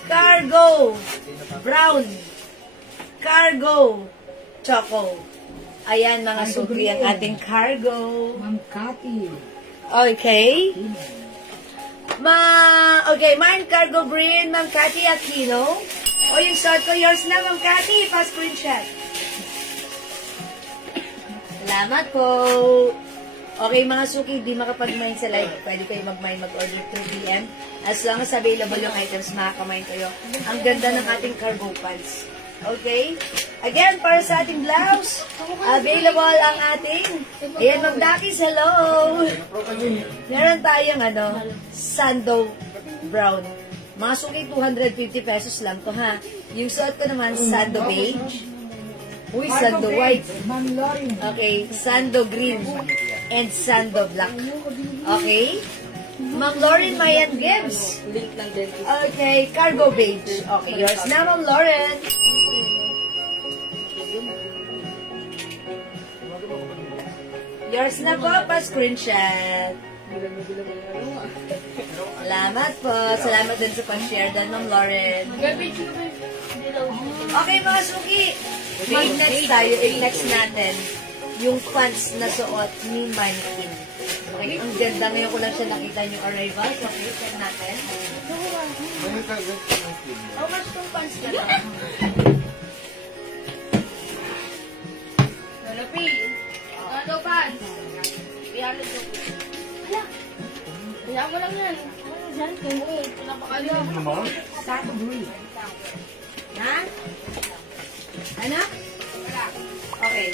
cargo brown, cargo choco. Ayan, mga suki, ang ating cargo. Ma'am Cathy. Okay. Okay, mine cargo green, Ma'am Cathy Aquino. O, yung shot ko, yours na, Ma'am Cathy. Pa-screenshot. Salamat po. Okay, mga suki, di makapag-mine sa live. Pwede kayo mag-mine, mag-order 3 p.m. As long as available yung items, makaka-mine kayo. Ang ganda ng ating cargo pants. Okay? Again, para sa ating blouse, available ang ating, ayan, Ma'am Dakis, hello! Meron tayong, sando brown. Mga suki, 250 pesos lang to, ha? Yung suot ko naman, sando beige. Uy, sando white. Okay, sando green. And sando black. Okay? Ma'am Lauren Mayan Gibbs. Okay, cargo beige. Okay, yours na, Ma'am Lauren. Yours na po, pa-screenshot. Salamat po. Salamat din sa pag-share doon, Ma'am Lauren. Okay, mga suki. I-next tayo. I-next natin yung pants na suot ni Mannequin. Okay, ang ganda. Ngayon ko lang siya nakita yung arrival. Okay, check natin. How much tong pants ka na? Lalapi. Ano pants? Hala. Kaya mo lang yan. Ano dyan? Pinapakali ako. Sato green. Ha? Ano? Okay.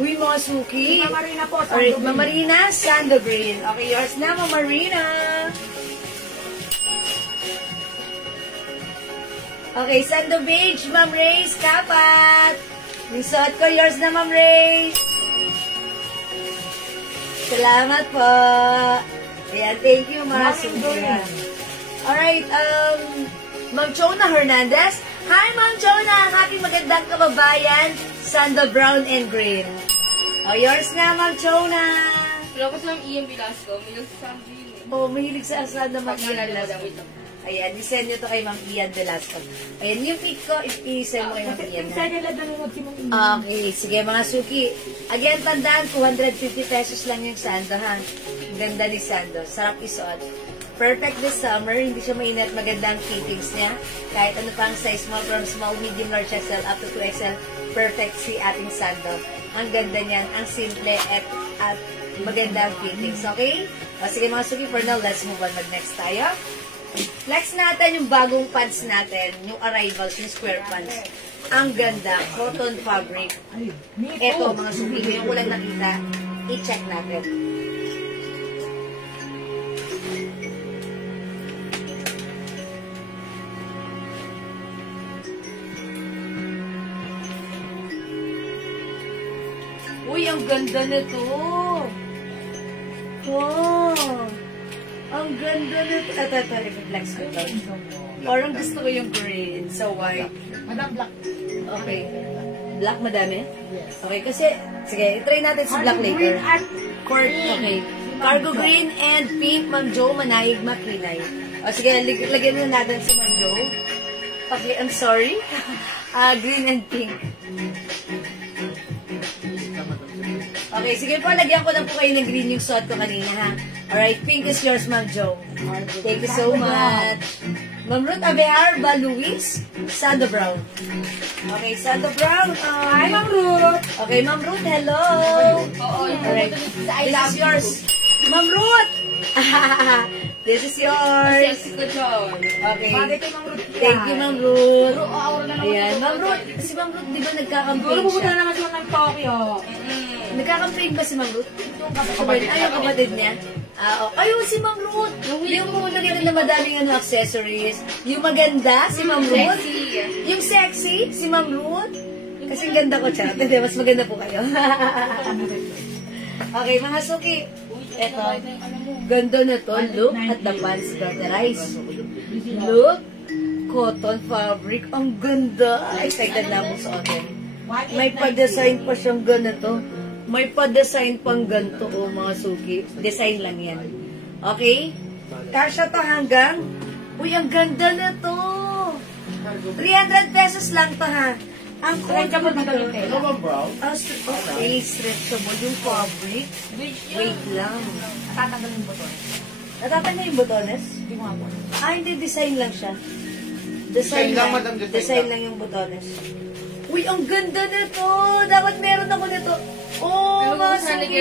Uy, mga suki. Mamarina po. Alright, Mamarina, sando green. Okay, yours na, Mamarina. Okay, sando beige, Ma'am Reyes, kapat. Yung suot ko, yours na, Ma'am Reyes. Salamat po. Ayan, thank you, mga suki. Alright, Ma'am Chona Hernandez. Hi, Ma'am Chona. Ang aking magandang kababayan, sando brown and green. Oh, yours na, Ma'am Chona. Wala ko sa Ian Velasco. May nagsasabi yun. Oh, mahilig sa sando mag-Ian Velasco. Ayan, isend nyo to kay Ma'am Ian Velasco. Ayan, yung pick ko, isend mo kay Ma'am Ian. Kasi nila nanonood si Ma'am Ian. Okay, sige mga suki. Again, tandaan, 250 pesos lang yung sando, ha? Ganda ni sando. Sarap isuot. Perfect this summer. Hindi siya mainit. Maganda ang fittings niya. Kahit ano pang size mo, from small, medium, large XL, up to 2XL, perfect si ating sando. Ang ganda niyan, ang simple at maganda ang fittings. Okay? O, sige mga suki, for now, let's move on. Mag-next tayo. Next natin yung bagong pants natin, yung arrivals, yung square pants. Ang ganda, cotton fabric. Eto, mga suki, yung walang nakita, i-check natin. Uy, ang ganda nito. Wow. Ang ganda nito. Ito, reflex ko to. Parang gusto ko yung green. So white. Madam Black. Okay. Black madami? Yes. Okay, kasi, sige, try natin si black later. Green at Okay. Cargo green and pink, Ma'am Jo, manahig, makinay. O sige, lagyan na natin si Ma'am Jo. I'm sorry. Green and pink. Okay, sige po, lagyan ko na po kayo ng green yung suot ko kanina, ha? Alright, pink is yours, Ma'am Jo. Thank you so much. Ma'am Ruth Abearba Luis, Sando Brown. Okay, Sando Brown. Hi, Ma'am Ruth. Okay, Ma'am Ruth, hello. Alright, this is yours. Ma'am Ruth! This is yours. Okay. Bagay kay Ma'am Ruth. Thank you, Ma'am Ruth. Aura na naman. Ayan, Ma'am Ruth. Si Ma'am Ruth, di ba nagkakampaign Siguro pupunta siya? naman siya ng Tokyo. Nagkakampaign ba si Ma'am Ruth? Yung kapatid niya? Ayun, si Ma'am Ruth. Yung lagyan na madaming accessories. Yung maganda, si Ma'am Ruth. Yung sexy, si Ma'am Ruth. Kasi ganda ko, chat. Hindi, mas maganda po kayo. Okay, mga suki. Eto, ganda na to. Look at the pants garterize. Look, cotton fabric. Ang ganda. Excited na ako sa atin. May pa-design pa siyang ganito. May pa-design pang ganito, oh, mga suki. Design lang yan. Okay? Kasya to hanggang, uy, ang ganda na to. 300 pesos lang to, ha? Ang Stretchable na cotton to. Ano ba, bro? Okay, stretchable yung fabric. Wait lang. Tatanggal yung buton. Natatanggal yung botones? Hindi mo ako. Hindi, design lang siya. Design lang, madam, design Design lang. lang yung botones. Uy, ang ganda nito. Dapat meron ako nito. Oh, mga suki.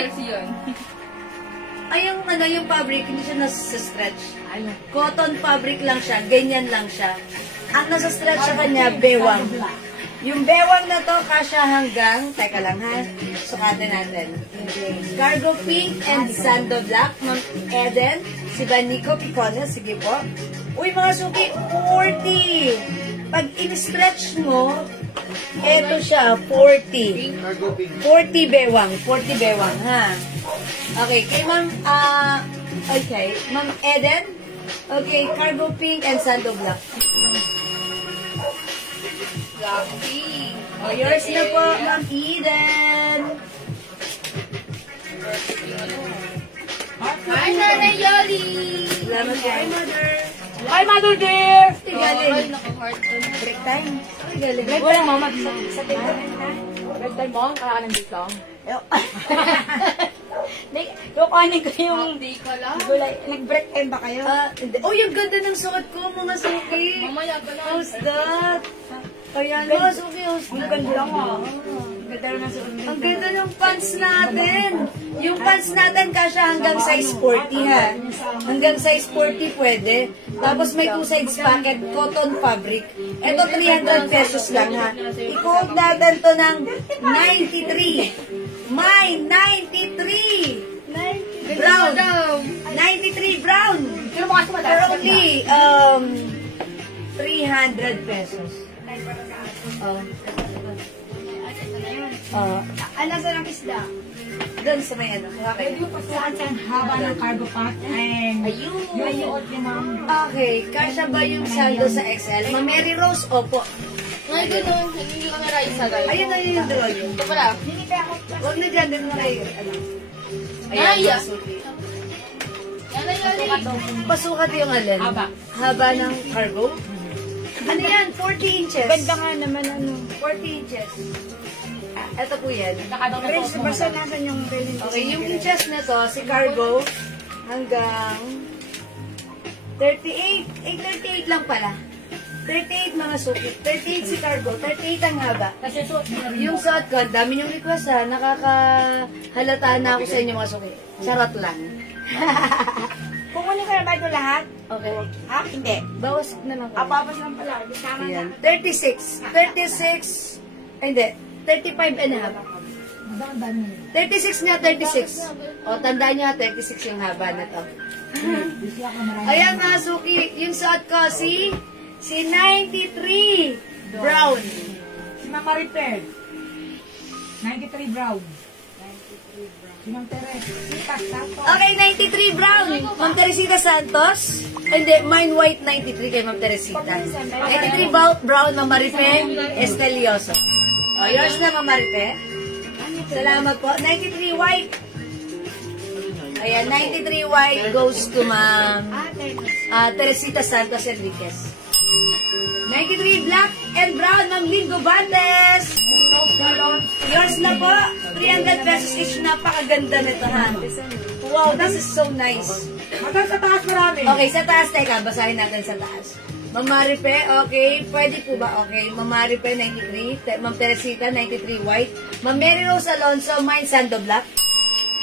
Ay, yung fabric, hindi siya nasa-stretch. Cotton fabric lang siya. Ganyan lang siya. Ang nasa-stretch sa kanya, bewang. Yung bewang na to, kasya hanggang, teka lang ha, sukatin natin. Cargo pink and sando black, Ma'am Eden, si Banico Picones, sige po. Uy, mga suki, 40. Pag in-stretch mo, eto siya, 40. Cargo pink. 40 bewang, ha? Okay, kay Ma'am, okay, Ma'am Eden, okay, cargo pink and sando black. Oh, yours na po, Ma'am Eden. Hi, Nanay Yoli! Salamat po. Hi, Mother. Hi, Mother dear! Ay, galing. Break time. Ay, galing. Wala, mama. Sa tindahan na. Break time mo? Kaya ka nandito lang. Kukuhanin ko yung gulay. Nag-break time ba kayo? Hindi. Oh, yung ganda ng sukat ko, mga suki. Mamaya ka lang. How's that? Ayan, mga suki, how's Ang that? ganda lang ah. Ganda na sa Ang ganda ng pants natin. Yung pants natin kasya hanggang size 40, ha? Hanggang size 40 pwede. Tapos may two sides pocket, cotton fabric. Ito 300 pesos lang, ha? I-quote natin to ng 93. May 93. Brown. 93 brown. Pero mo kasi For madalas. only 300 pesos. Oh. Ano sa ng isda? Doon sa may ano. Okay. Yung pagkaan sa haba ng cargo pack and Ayun. yung suot ni ma'am. Okay. Kasya ba yung saldo sa XL? Ma Mary Rose, opo. Ay, ganun. Hindi ko na rin sa dahil. Ayun, ayun yung draw yun. Ito pala. Huwag na dyan, din mo kayo. Ano? Ay, Ayan, suki. Yan Pasukat yung alin? Haba ng cargo? Ano yan? 40 inches. Ganda nga naman, ano. 40 inches. Ito po yan. Range na basta nasan yung range. Okay, yung inches na to, si cargo, hanggang 38. 38 lang pala. 38 mga suki. 38 si cargo. 38 ang haba. Kasi suot mo na rin. Yung suot ko, ang dami niyong request ha. Nakakahalata na ako sa inyo mga suki. Charot lang. Kukunin ko na ba ito lahat? Okay. Ha? Hindi. Bawas na lang ko. Babas lang pala. Tama na. Ayan. 36. 36. Ay, hindi. 35 and a half. Ang dami. 36 nga, 36. O, tandaan niyo, 36 yung haba na to. Busy ako marami. Ayan mga suki, yung suot ko, si 93 brown. Si Mama Repair. 93 brown. Si Ma'am Teres. Sipas, tato. Okay, 93 brown. Ma'am Teresita Santos. Hindi, mine white 93 kay Ma'am Teresita. 93 brown, Ma'am Marife Estelioso. O, yours na, Ma'am Marife. Salamat po. 93 white. Ayan, 93 white goes to Ma'am Teresita Santos Enriquez. 93 black and brown, Ma'am Lingo Bandes. Yours na po. 300 pesos each. Napakaganda nito, ha? Wow, this is so nice. Hanggang sa taas marami. Okay, sa taas, teka, basahin natin sa taas. Ma'am Marife, okay, pwede po ba? Okay, Ma'am Marife, 93. Ma'am Teresita, 93 white. Ma'am Mary Rose Alonso, mine Sando Black.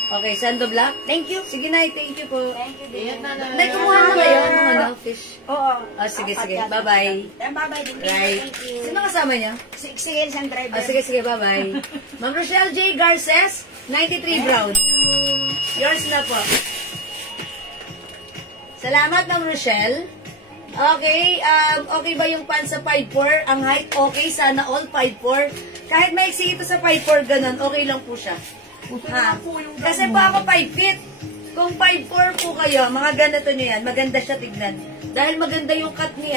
Okay, Sando Black. Thank you. Sige, Nay, thank you po. Thank you, dear. Nay, kumuha mo kayo ng ano, fish. Oo. Sige, sige. Bye-bye. Bye-bye din. Right. Thank you. Sino kasama niya? Sige, isang driver. Sige, sige, bye-bye. Ma'am Rochelle J. Garces, 93 brown. Yours na po. Salamat, Ma'am Rochelle. Okay, okay ba yung pants sa 5'4"? Ang height, okay. Sana all 5'4". Kahit maiksi ito sa 5'4", ganun, okay lang po siya. Ha? Kasi po ako 5 feet. Kung 5'4" po kayo, mga ganito nyo yan, maganda siya tignan. Dahil maganda yung cut ni,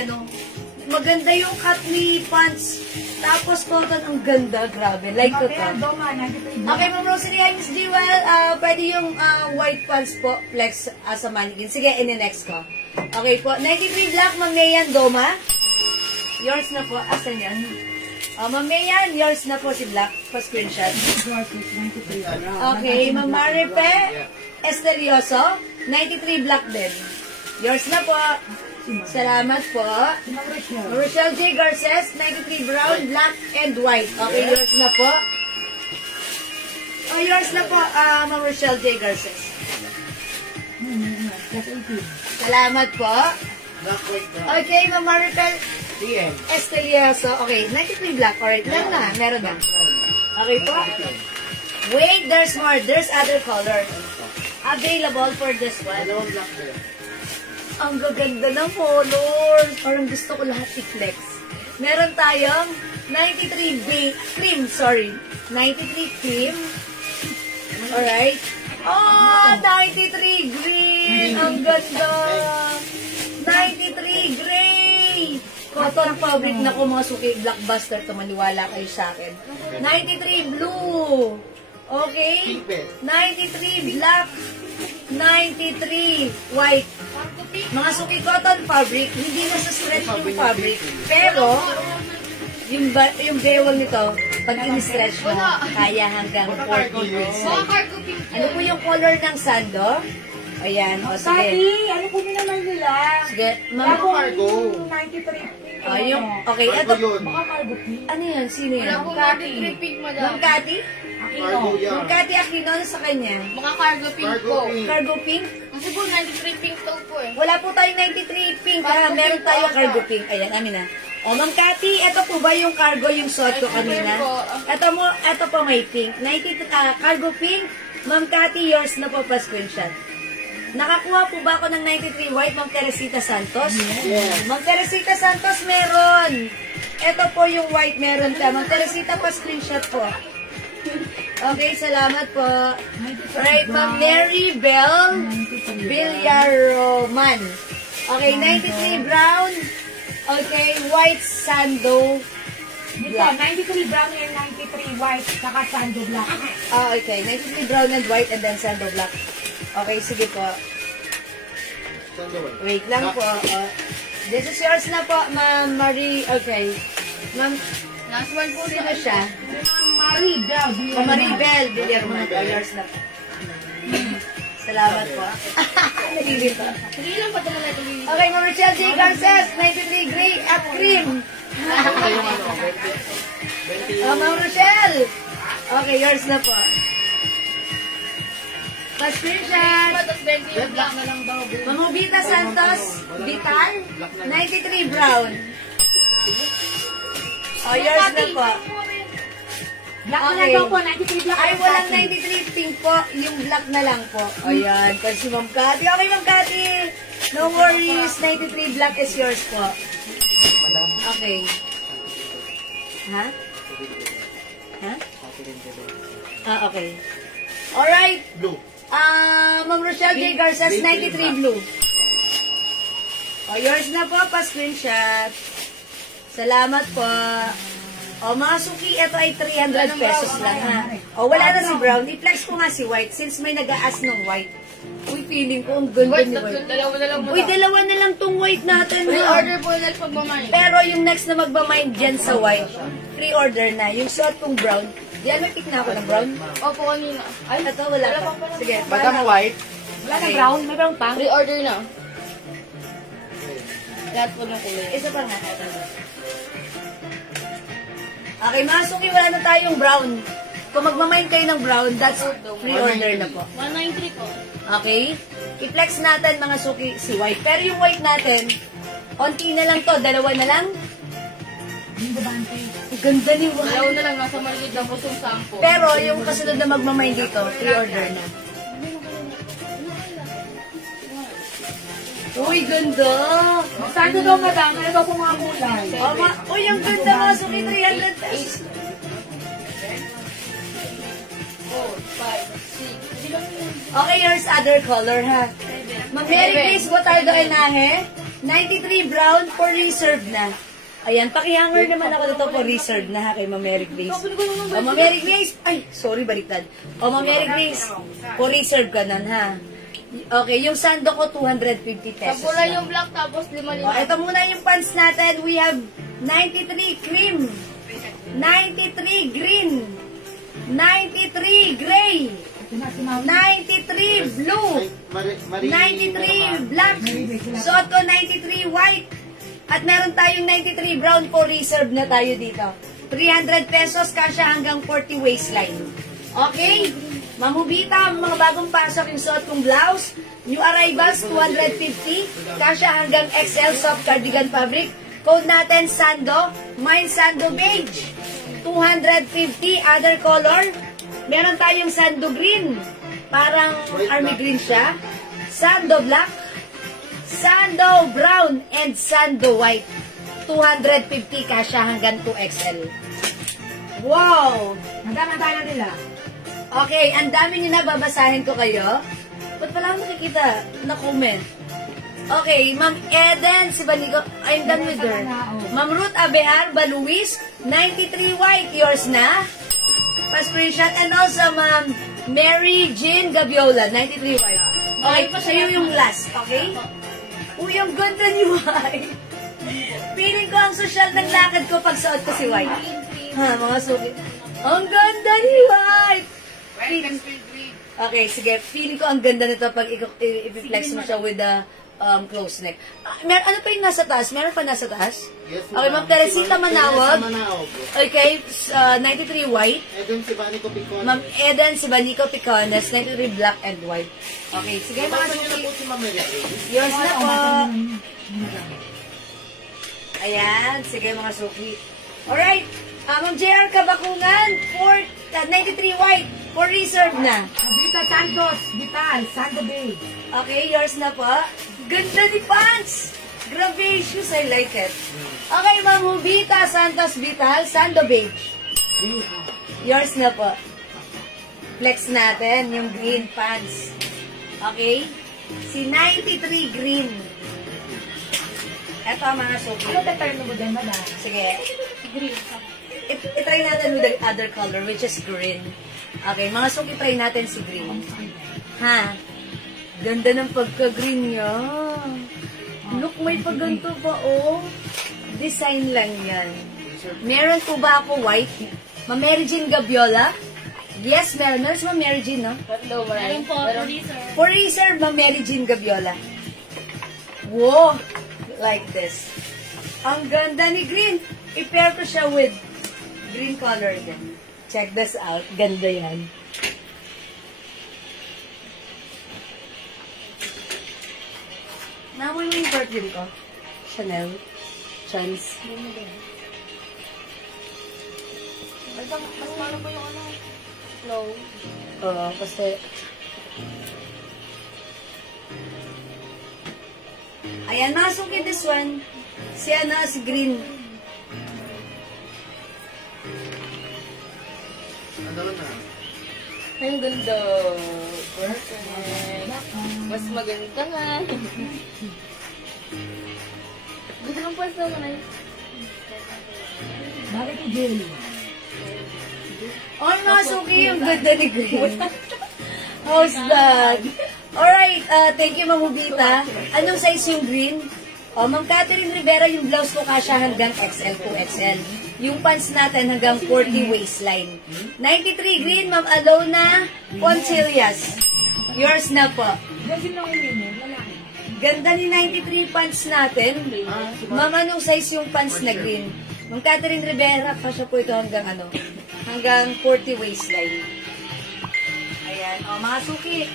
maganda yung cut ni pants. Tapos cotton, ang ganda, grabe. Like ko to. Okay, Ma'am Rosalie, Miss Jewel, pwede yung white pants po, flex as a mannequin. Sige, in-next ko. Okay po, 93 black, Ma'am Mayan Doma. Yours na po, asan yan? Ma'am Mayan, yours na po si black, pa-screenshot. Okay, Ma'am Marife Estelioso, 93 black din. Yours na po. Salamat po. Rochelle J. Garces, 93 brown, black, and white. Okay, yours na po. Oh, yours na po, Ma'am Rochelle J. Garces. Salamat po. Okay, Ma'am Marife Estelioso. Okay, 93 black. Alright, meron na. Okay po. Wait, there's more. There's other color. Available for this one. Ang gaganda ng colors. Parang gusto ko lahat i-flex. Meron tayong 93 cream, 93 cream. Alright. Oh, 93 green. Ang ganda. 93 gray. Cotton fabric na ko mga suki. Blockbuster to. Maniwala kayo sa akin. 93 blue. Okay? 93 black. 93 white. Mga suki cotton fabric, hindi na sa stretch yung fabric. Pero, yung bewol nito, pag in-stretch mo, kaya hanggang 40 degrees. Ano po yung color ng sando? Ayan, o sige. Tati, ano po nyo naman nila? Sige, ma'am. Cargo. 93. Okay, ito. Baka cargo pink. Ano yan? Sino yan? Ma'am Cathy? Ma'am Cathy Aquino, ano sa kanya? Mga cargo pink po. Cargo pink? Kasi po, 93 pink daw po eh. Wala po tayong 93 pink, ha? Meron tayo cargo pink. Ayan, amin na. O, Ma'am Cathy, ito po ba yung cargo yung suot ko kanina? Ito po may pink. Cargo pink. Ma'am Cathy, yours na po pa screenshot. Nakakuha po ba ako ng 93 white, Ma'am Teresita Santos? Yes. Ma'am Teresita Santos, meron. Ito po yung white, meron ka. Ma'am Teresita, pa screenshot po. Okay, salamat po. Right, Ma'am Mary Bell Villaroman. Okay, 93 brown. Okay, white sando black. 93 brown and 93 white, saka sando black. Okay, 93 brown and white and then sando black. Okay, sige po. Wait lang po. This is yours na po, Ma'am Marie. Okay. Ma'am, Last one po sino siya? Maribel. O Maribel. Bilir mo na po. Yours na po. Salamat po. Nalilito. Sige lang pa talaga ito. Okay, Ma'am Rochelle J. Garces, 93 Gray at Cream. Ma'am Rochelle. Okay, yours na po. Pa-screenshot. Tapos 20 yung black na lang daw. Ma'am Ubita Santos, Vital, 93 Brown. Oh, yours na po. Black na Okay. lang daw po, 93 black. Ay, walang 93 pink po. Yung black na lang po. Ayan, kasi Ma'am Cathy. Okay, Ma'am Cathy. No worries. 93 black is yours po. Okay. Ha? Ha? Okay. Alright. Blue. Ma'am Rochelle J. Garces, 93 blue. Yours na po, pa-screenshot. Salamat po. Mga suki, ito ay 300 pesos lang ha. Wala na si brown. I-flex ko nga si white since may nag-aas ng white. Uy, feeling ko ang ganda ni white. Dalawa na lang Uy, dalawa na lang tong white natin. Pre-order po na pagmamahal. Pero yung next na magmamind dyan sa white, pre-order na. Yung suot kong brown, diyan may pick na ako ng brown. Opo, kanina. Ay, ito wala pa. Sige. Madam White, Wala na brown, may brown pa. Pre-order na. Lahat po ng kulay. Isa pa nga. Okay, mga suki, wala na tayong brown. Kung magmamind kayo ng brown, that's pre-order na po. 193 po. Okay? I-flex natin mga suki si white. Pero yung white natin, onti na lang to, dalawa na lang. Yung gabante. Ang ganda ni Dalawa white. na lang, nasa maliit na po yung sampo. Pero yung kasunod na magmamind dito, pre-order na. Uy, ganda! Saan daw madam? Ano daw po mga kulay? Uy, ang ganda mga suki, 300 pesos. 4, 5, 6. Okay, yours other color ha. Ma'am Mary Grace Botardo Enaje, 93 brown for reserve na. Ayan, pakihanger naman ako dito for reserve na ha kay Ma'am Mary Grace. O Ma'am Mary Grace, ay, sorry, baliktad. O Ma'am Mary Grace, for reserve ka nan ha. Okay, yung sando ko 250 pesos. Tapos lang. yung black, tapos 5 O, ito muna yung pants natin. We have 93 cream, 93 green, 93 gray, 93 blue, 93 black, suot ko 93 white, at meron tayong 93 brown for reserve na tayo dito. 300 pesos, kasya hanggang 40 waistline. Okay? Mamubita, mga bagong pasok yung suot kong blouse. New arrivals, 250. Kasya hanggang XL soft cardigan fabric. Code natin, Sando. Mine Sando beige. 250. Other color. Meron tayong Sando green. Parang army green siya. Sando black. Sando brown. And Sando white. 250. Kasya hanggang 2XL. Wow! Magkano tayo nila? Okay, ang dami nyo na, babasahin ko kayo. Ba't pala ako nakikita na comment? Okay, Ma'am Eden Sibanico, I'm done with her. Ma'am Ruth Abear Baluis, 93 white, yours na. Pa-screenshot. And also, Ma'am Mary Jean Gabiola, 93 white. Okay, sa'yo yung last, okay? Uy, ang ganda ni white. Feeling ko ang social ng lakad ko pag suot ko si white. Ha, mga suki. Ang ganda ni white. Okay, sige. Feeling ko ang ganda nito pag i-flex mo siya with the close neck. Ano pa yung nasa taas? Meron pa nasa taas? Yes, Okay, Ma'am Teresita Manawag. Manawag. Okay, 93 white. Eden Sibanico Picon. Ma'am Eden Sibanico Picones, 93 black and white. Okay, sige mga Basta nyo na suki. po si Ma'am Mary. Yours na po. Ayan, sige mga suki. Alright, Ma'am JR Kabakungan, 93 white, for reserve na. Vita Santos, Vital, Sando Bay. Okay, yours na po. Ganda ni pants! Gracious, I like it. Okay, Ma'am Hubita Santos Vital, Sando Beige. Yours na po. Flex natin yung green pants. Okay? Si 93 green. Ito ang mga suki. Ano the term mo din, madam? Sige. Green. I-try natin with the other color, which is green. Okay, mga suki, try natin si green. Ha? Ganda ng pagka-green niya. Look, may pagganto pa, oh. Design lang yan. Meron po ba ako white? Ma'am Mary Jean Gabiola? Yes, meron. Meron si Ma'am Mary Jean, no? Meron po, freezer. For reserve, Ma'am Mary Jean Gabiola. Wow! Like this. Ang ganda ni green. I-pair ko siya with green color din. Check this out. Ganda yan. Namoy mo yung perfume ko? Chanel. Chance. Mas malo po yung ano? Flow. Oo, kasi... Ayan, nasuki this one. Si si green. Ano na? Ang ganda. Perfect. Mas maganda nga. Gusto ng pwesto mo na yun. Bakit yung jelly? Oh, nasuki yung ganda ni green. How's that? Alright, thank you, Ma'am Hubita. Anong size yung green? Oh, Ma'am Catherine Rivera, yung blouse ko kasya hanggang XL po XL. Yung pants natin hanggang 40 waistline. 93 green, Ma'am Alona Poncilias. Yours na po. Kasi lang yung lalaki. Ganda ni 93 pants natin. Ma'am, anong size yung pants na green? Ma'am Catherine Rivera, kasya po ito hanggang ano? Hanggang 40 waistline. Ayan. O, mga suki.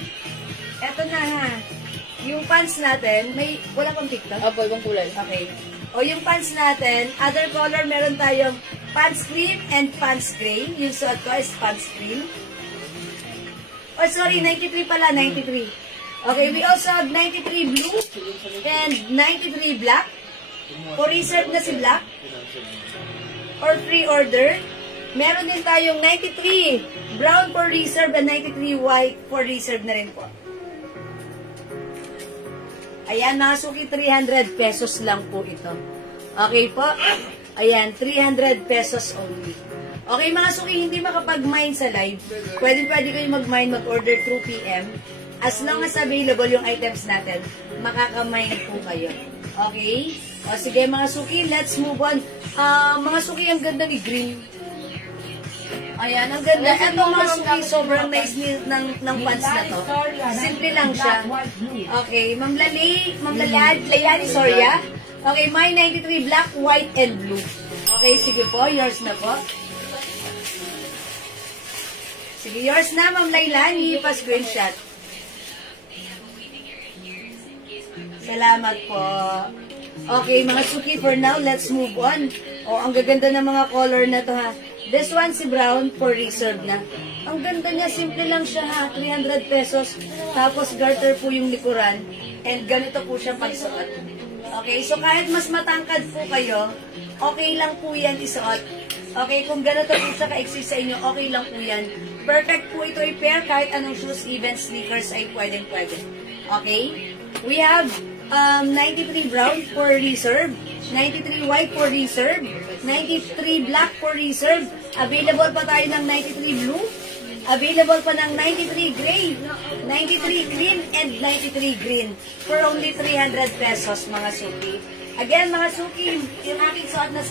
Eto na ha. Yung pants natin, wala pang TikTok? Opo, ibang kulay. Okay. O, yung pants natin, other color, meron tayong pants cream and pants gray. Yung suot ko is pants cream. Oh, sorry, 93 pala, 93. Okay, we also have 93 blue and 93 black. For reserve na si black. Or free order. Meron din tayong 93 brown for reserve and 93 white for reserve na rin po. Ayan, nasuki 300 pesos lang po ito. Okay po? Ayan, 300 pesos only. Okay, mga suki, hindi makapag-mine sa live. Pwede kayo mag-mine, mag-order through PM. As long as available yung items natin, makaka-mine po kayo. Okay? O sige, mga suki, let's move on. Mga suki, ang ganda ni green. Ayan, ang ganda. Ito mga suki, sobrang nice ng pants na to. Simple lang siya. Okay, Ma'am Layani, sorry ah. Okay, my 93 black, white, and blue. Okay, sige po, yours na po. Sige, yours na, Ma'am Lailani, pa-screenshot. Salamat po. Okay, mga suki, for now, let's move on. Oh, ang gaganda ng mga color na to ha. This one si brown for reserve na. Ang ganda niya, simple lang siya ha. 300 pesos. Tapos garter po yung likuran. And ganito po siya pagsuot. Okay, so kahit mas matangkad po kayo, okay lang po yan isuot. Okay, kung ganito po siya ka-exist sa inyo, okay lang po yan. Perfect po ito i-pair kahit anong shoes, even sneakers ay pwedeng-pwede. Okay? We have 93 brown for reserve, 93 white for reserve, 93 black for reserve, available pa tayo ng 93 blue, available pa ng 93 gray, 93 green, and 93 green for only 300 pesos mga suki. Again mga suki, yung aking suot na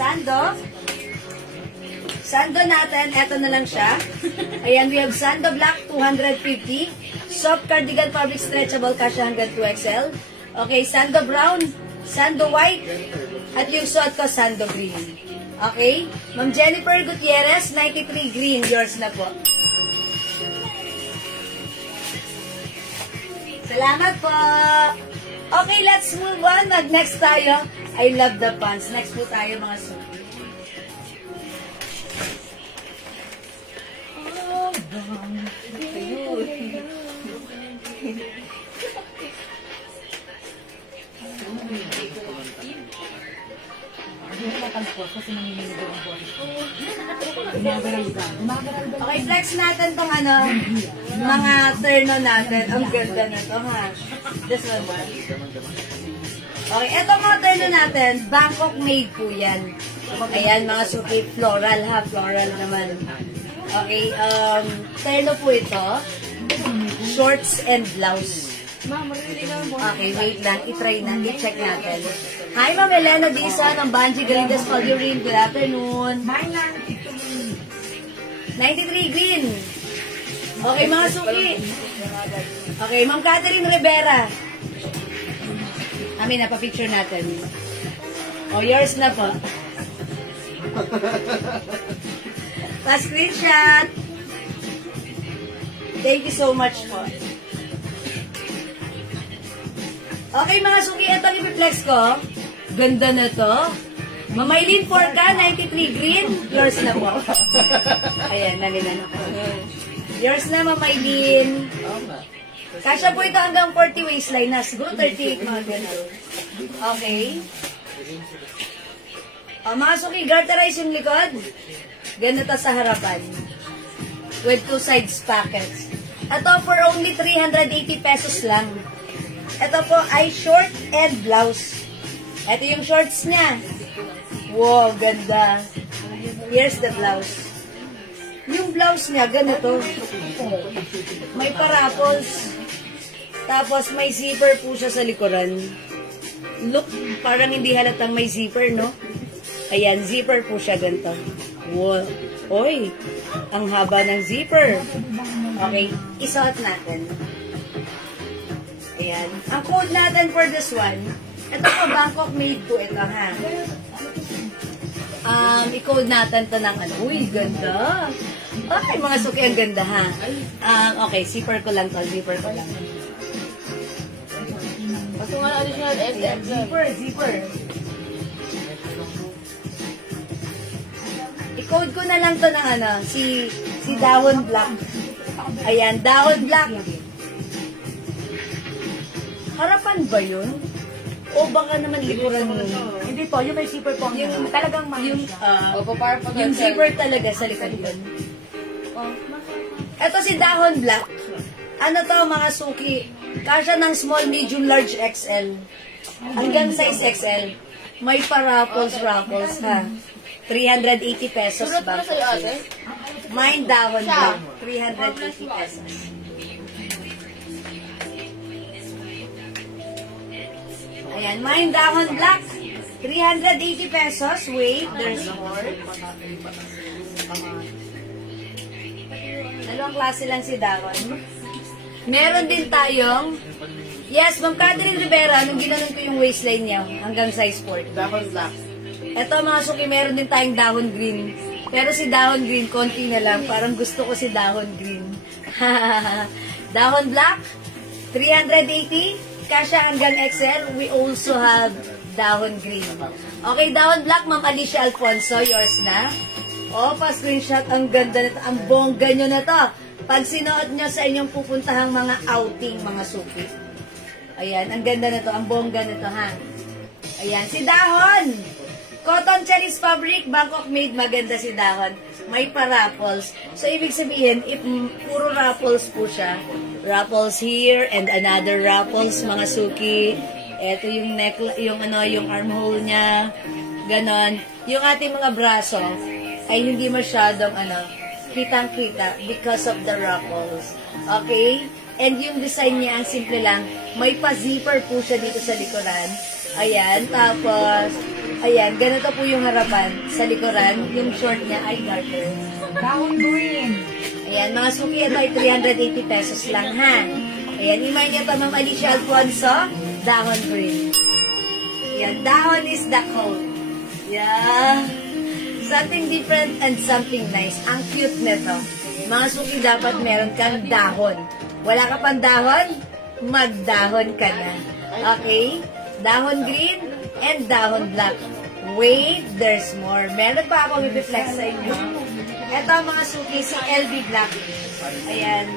sando natin, eto na lang siya. Ayan, we have sando black, 250. Soft cardigan fabric stretchable, kasya hanggang 2XL. Okay, sando brown, sando white, at yung suot ko, sando green. Okay? Ma'am Jennifer Gutierrez, 93 green, yours na po. Salamat po. Okay, let's move on. Next tayo. I love the pants. Next po tayo mga suki. Okay, flex natin tong mga terno natin. Ang ganda nito ha. This one ba? Okay, etong mga terno natin, Bangkok made po yan. Ayan, mga suki, floral ha, floral naman. Okay, terno po ito. Shorts and blouse. Ma'am, marili naman mo. Okay, wait lang. I-try na. I-check natin. Hi, Ma'am Elena Dizon ng Banji Galidas Figurin. Good afternoon. Mine lang, ito. 93 green. Okay, mga suki. Okay, Ma'am Catherine Rivera. Amin, napapicture natin. Yours na po. Pa-screenshot. Thank you so much po. Okay, mga suki, ito ang i-flex ko. Ganda na to. Mamaylin 4K, 93 green. Yours na po. Ayan, nalinan ako. Yours na, Mamaylin. Kasya po ito hanggang 40 waistline na. Siguro 38 mga ganito. Okay. Mga suki, garterize yung likod. Ganito sa harapan. With 2 sides pockets. Ito for only 380 pesos lang. Ito po ay short and blouse. Ito yung shorts niya. Wow, ganda. Here's the blouse. Yung blouse niya, ganito. May parapols. Tapos may zipper po siya sa likuran. Look, parang hindi halatang may zipper, no? Ayan, zipper po siya ganito. Wow. Oy, ang haba ng zipper. Okay, isuot natin. Ayan. Ang code natin for this one, ito po, Bangkok made po ito, ha? I-code natin to ng ano. Uy, ganda. Okay, mga suki, ang ganda, ha? Okay, zipper ko lang to. Zipper ko lang. Kasi nga additional SM. Zipper. I-code ko na lang to ng ano, si Dahon Black. Ayan, Dahon Black. Harapan ba yun? O baka naman likuran mo? Hindi po, yung may zipper po. Yung talagang Yung, Opo, para pag yung zipper talaga sa likod yun. Ito si Dahon Black. Ano to mga suki? Kasya ng small, medium, large, XL. Hanggang size XL. May pa-raffles, ha? 380 pesos ba? Mine Dahon Black. 380 pesos. Ayan, mine Dahon Black. 380 pesos. Wait, there's more. Dalawang klase lang si Dahon. Meron din tayong, yes, Ma'am Catherine Rivera, nung ginanon ko yung waistline niya, hanggang size 4. Dahon Black. Ito mga suki, meron din tayong Dahon Green. Pero si Dahon Green, konti na lang. Parang gusto ko si Dahon Green. Dahon Black, 380. Kasya hanggang XL. We also have Dahon Green. Okay, Dahon Black, Ma'am Alicia Alfonso, yours na. O, pa-screenshot. Ang ganda nito. Ang bongga nyo na to. Pag sinuot nyo sa inyong pupuntahang mga outing, mga suki. Ayan, ang ganda na to. Ang bongga na to, ha? Ayan, si Dahon. Cotton Cherries Fabric, Bangkok made. Maganda si Dahon. May pa-raffles. So, ibig sabihin, if puro raffles po siya. Raffles here and another raffles, mga suki. Ito yung yung armhole niya. Ganon. Yung ating mga braso ay hindi masyadong kitang-kita because of the ruffles. Okay? And yung design niya, ang simple lang. May pa-zipper po siya dito sa likuran. Ayan. Tapos, ayan. Ganito po yung harapan sa likuran. Yung short niya ay darker. Dahon green. Ayan. Mga suki, ito ay 380 pesos lang, ha? Ayan. Imay niya ito, Ma'am Alicia Alfonso. Dahon green. Ayan. Dahon is the code. Yeah. Something different and something nice. Ang cute nito. Mga suki, dapat meron kang dahon. Wala ka pang dahon? Magdahon ka na. Okay? Dahon green and dahon black. Wait, there's more. Meron pa akong i-reflex sa inyo. Ito mga suki, si LV Black. Ayan.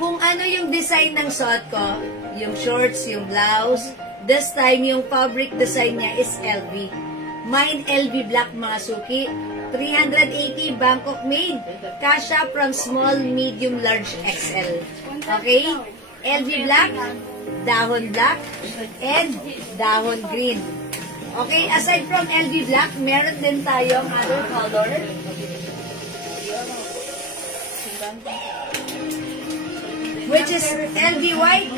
Kung ano yung design ng suot ko, yung shorts, yung blouse, this time yung fabric design niya is LV. Mine LV Black mga suki. 380 Bangkok made. Kasha from small, medium, large, XL. Okay? LV Black, Dahon Black, and Dahon Green. Okay? Aside from LV Black, meron din tayong other color. which is LV white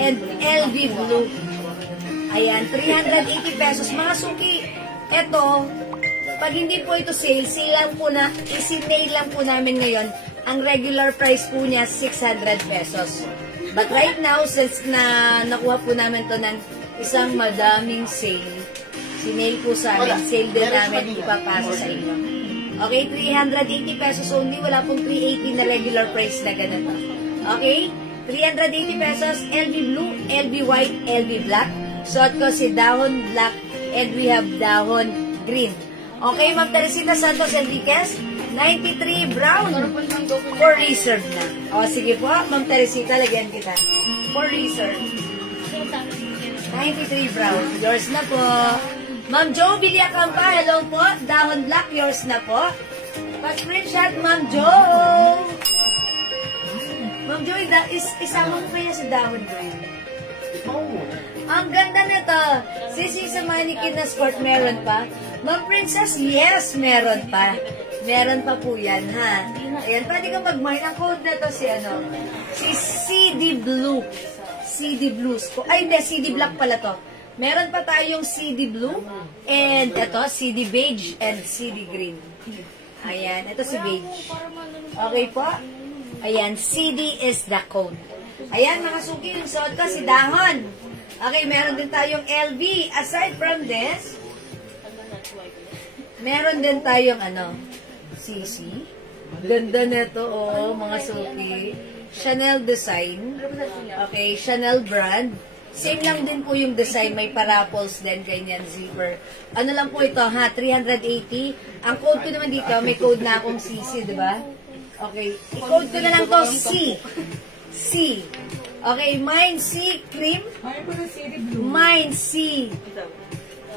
and LV blue. Ayan, 380 pesos. Mga suki, ito, pag hindi po ito sale, isi-nail lang po namin ngayon. Ang regular price po niya, 600 pesos. But right now, since nakuha po namin to ng isang madaming sale, sinail po sa amin, sale din namin ipapasa sa inyo. Okay, 380 pesos only, wala pong 380 na regular price na ganito. Okay, 380 pesos, LV blue, LV white, LV black. Suot ko si dahon black and we have dahon green. Okay, Ma'am Teresita Santos Enriquez, 93 brown for reserve na. O, sige po, Ma'am Teresita, lagyan kita. For reserve. 93 brown. Yours na po. Ma'am Jo Villacampa, hello po. Dahon black, yours na po. Pa-screenshot, Ma'am Jo. Ma'am Jo, isama mo kaya sa dahon green. Ang ganda nito. Sisi sa mannequin na skirt, meron pa. Ma'am Princess, yes, meron pa. Meron pa po yan, ha? Ayan, pwede ka mag-mine. Ang code na to si CD Blue. CD Blues. Ay, hindi, CD Black pala to. Meron pa tayong CD Blue, and ito, CD Beige, and CD Green. Ayan, ito si Beige. Okay po? Ayan, CD is the code. Ayan, mga suki, yung suot ko, si Dahon. Okay, meron din tayong LV. Aside from this, meron din tayong CC. Ganda nito, oh, mga suki. Chanel design. Okay, Chanel brand. Same lang din po yung design. May paraffles din, ganyan, zipper. Ano lang po ito, ha? 380. Ang code ko naman dito, may code na akong CC, di ba? Okay, i-code ko na lang to C. C. Okay, mine C cream. Mine C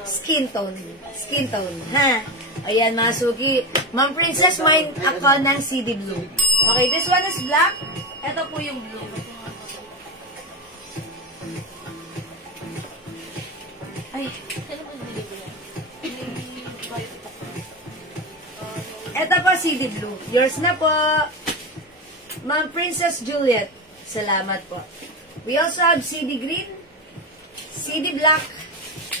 skin tone. Skin tone, ha? Ayan, mga suki. Ma'am Princess, mine ako ng CD blue. Okay, this one is black. Ito po yung blue. Ay. Ito po, CD blue. Yours na po. Ma'am Princess Juliet. Salamat po. We also have CD green, CD black,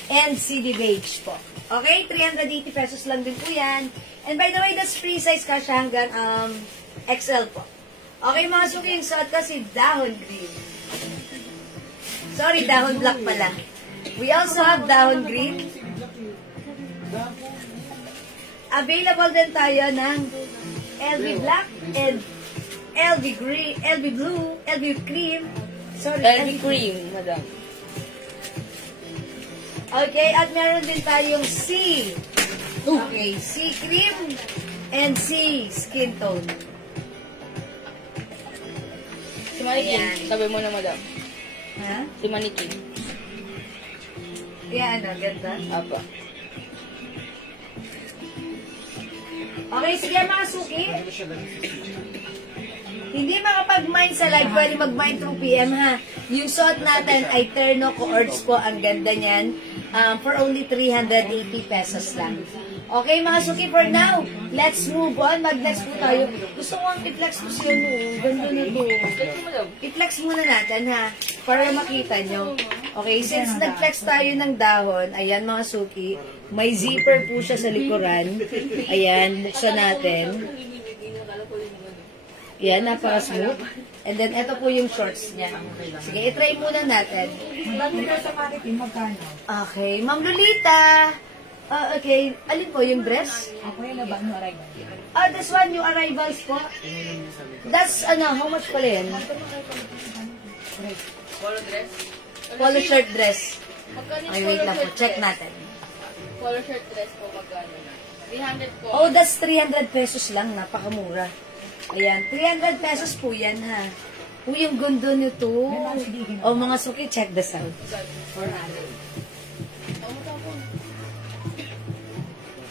and CD beige po. Okay? 380 pesos lang din po yan. And by the way, that's free size kasi hanggang XL po. Okay, mga suki, yung suot ko si dahon green. Sorry, dahon black pala. We also have dahon green. Available din tayo ng LV black and LV green, LV blue, LV cream. Sorry, LV cream, madam. Okay, at meron din tayong C. Okay, C cream and C skin tone. Si Manikin, sabi mo na, madam. Ha? Si Manikin. Yeah, ganda. Apa. Okay, sige mga suki. Hindi makapag-mine sa live, pwede mag-mine through PM, ha? Yung suot natin ay terno coords po. Ang ganda niyan. For only 380 pesos lang. Okay, mga suki, for now, let's move on. Mag-next po tayo. Gusto ko ang i-flex ko siya mo. Ganda na to. I-flex muna natin, ha? Para makita nyo. Okay, since nag-flex tayo ng dahon, ayan mga suki, may zipper po siya sa likuran. Ayan, buksan natin. Yan, napaka-smooth. And then, ito po yung shorts niya. Sige, itry muna natin. Okay, Ma'am Lolita. Okay, alin po yung dress? Ako yung laba, no arrival. This one, yung arrivals po. That's, how much pala yan? Polo dress? Polo shirt dress. Ay, wait lang po. Check natin. Polo shirt dress po, magkano? 300 po. Oh, that's 300 pesos lang. Napakamura. Ayan, 300 pesos po yan, ha. Uy, yung gundo nito. Oh, mga suki, check this out.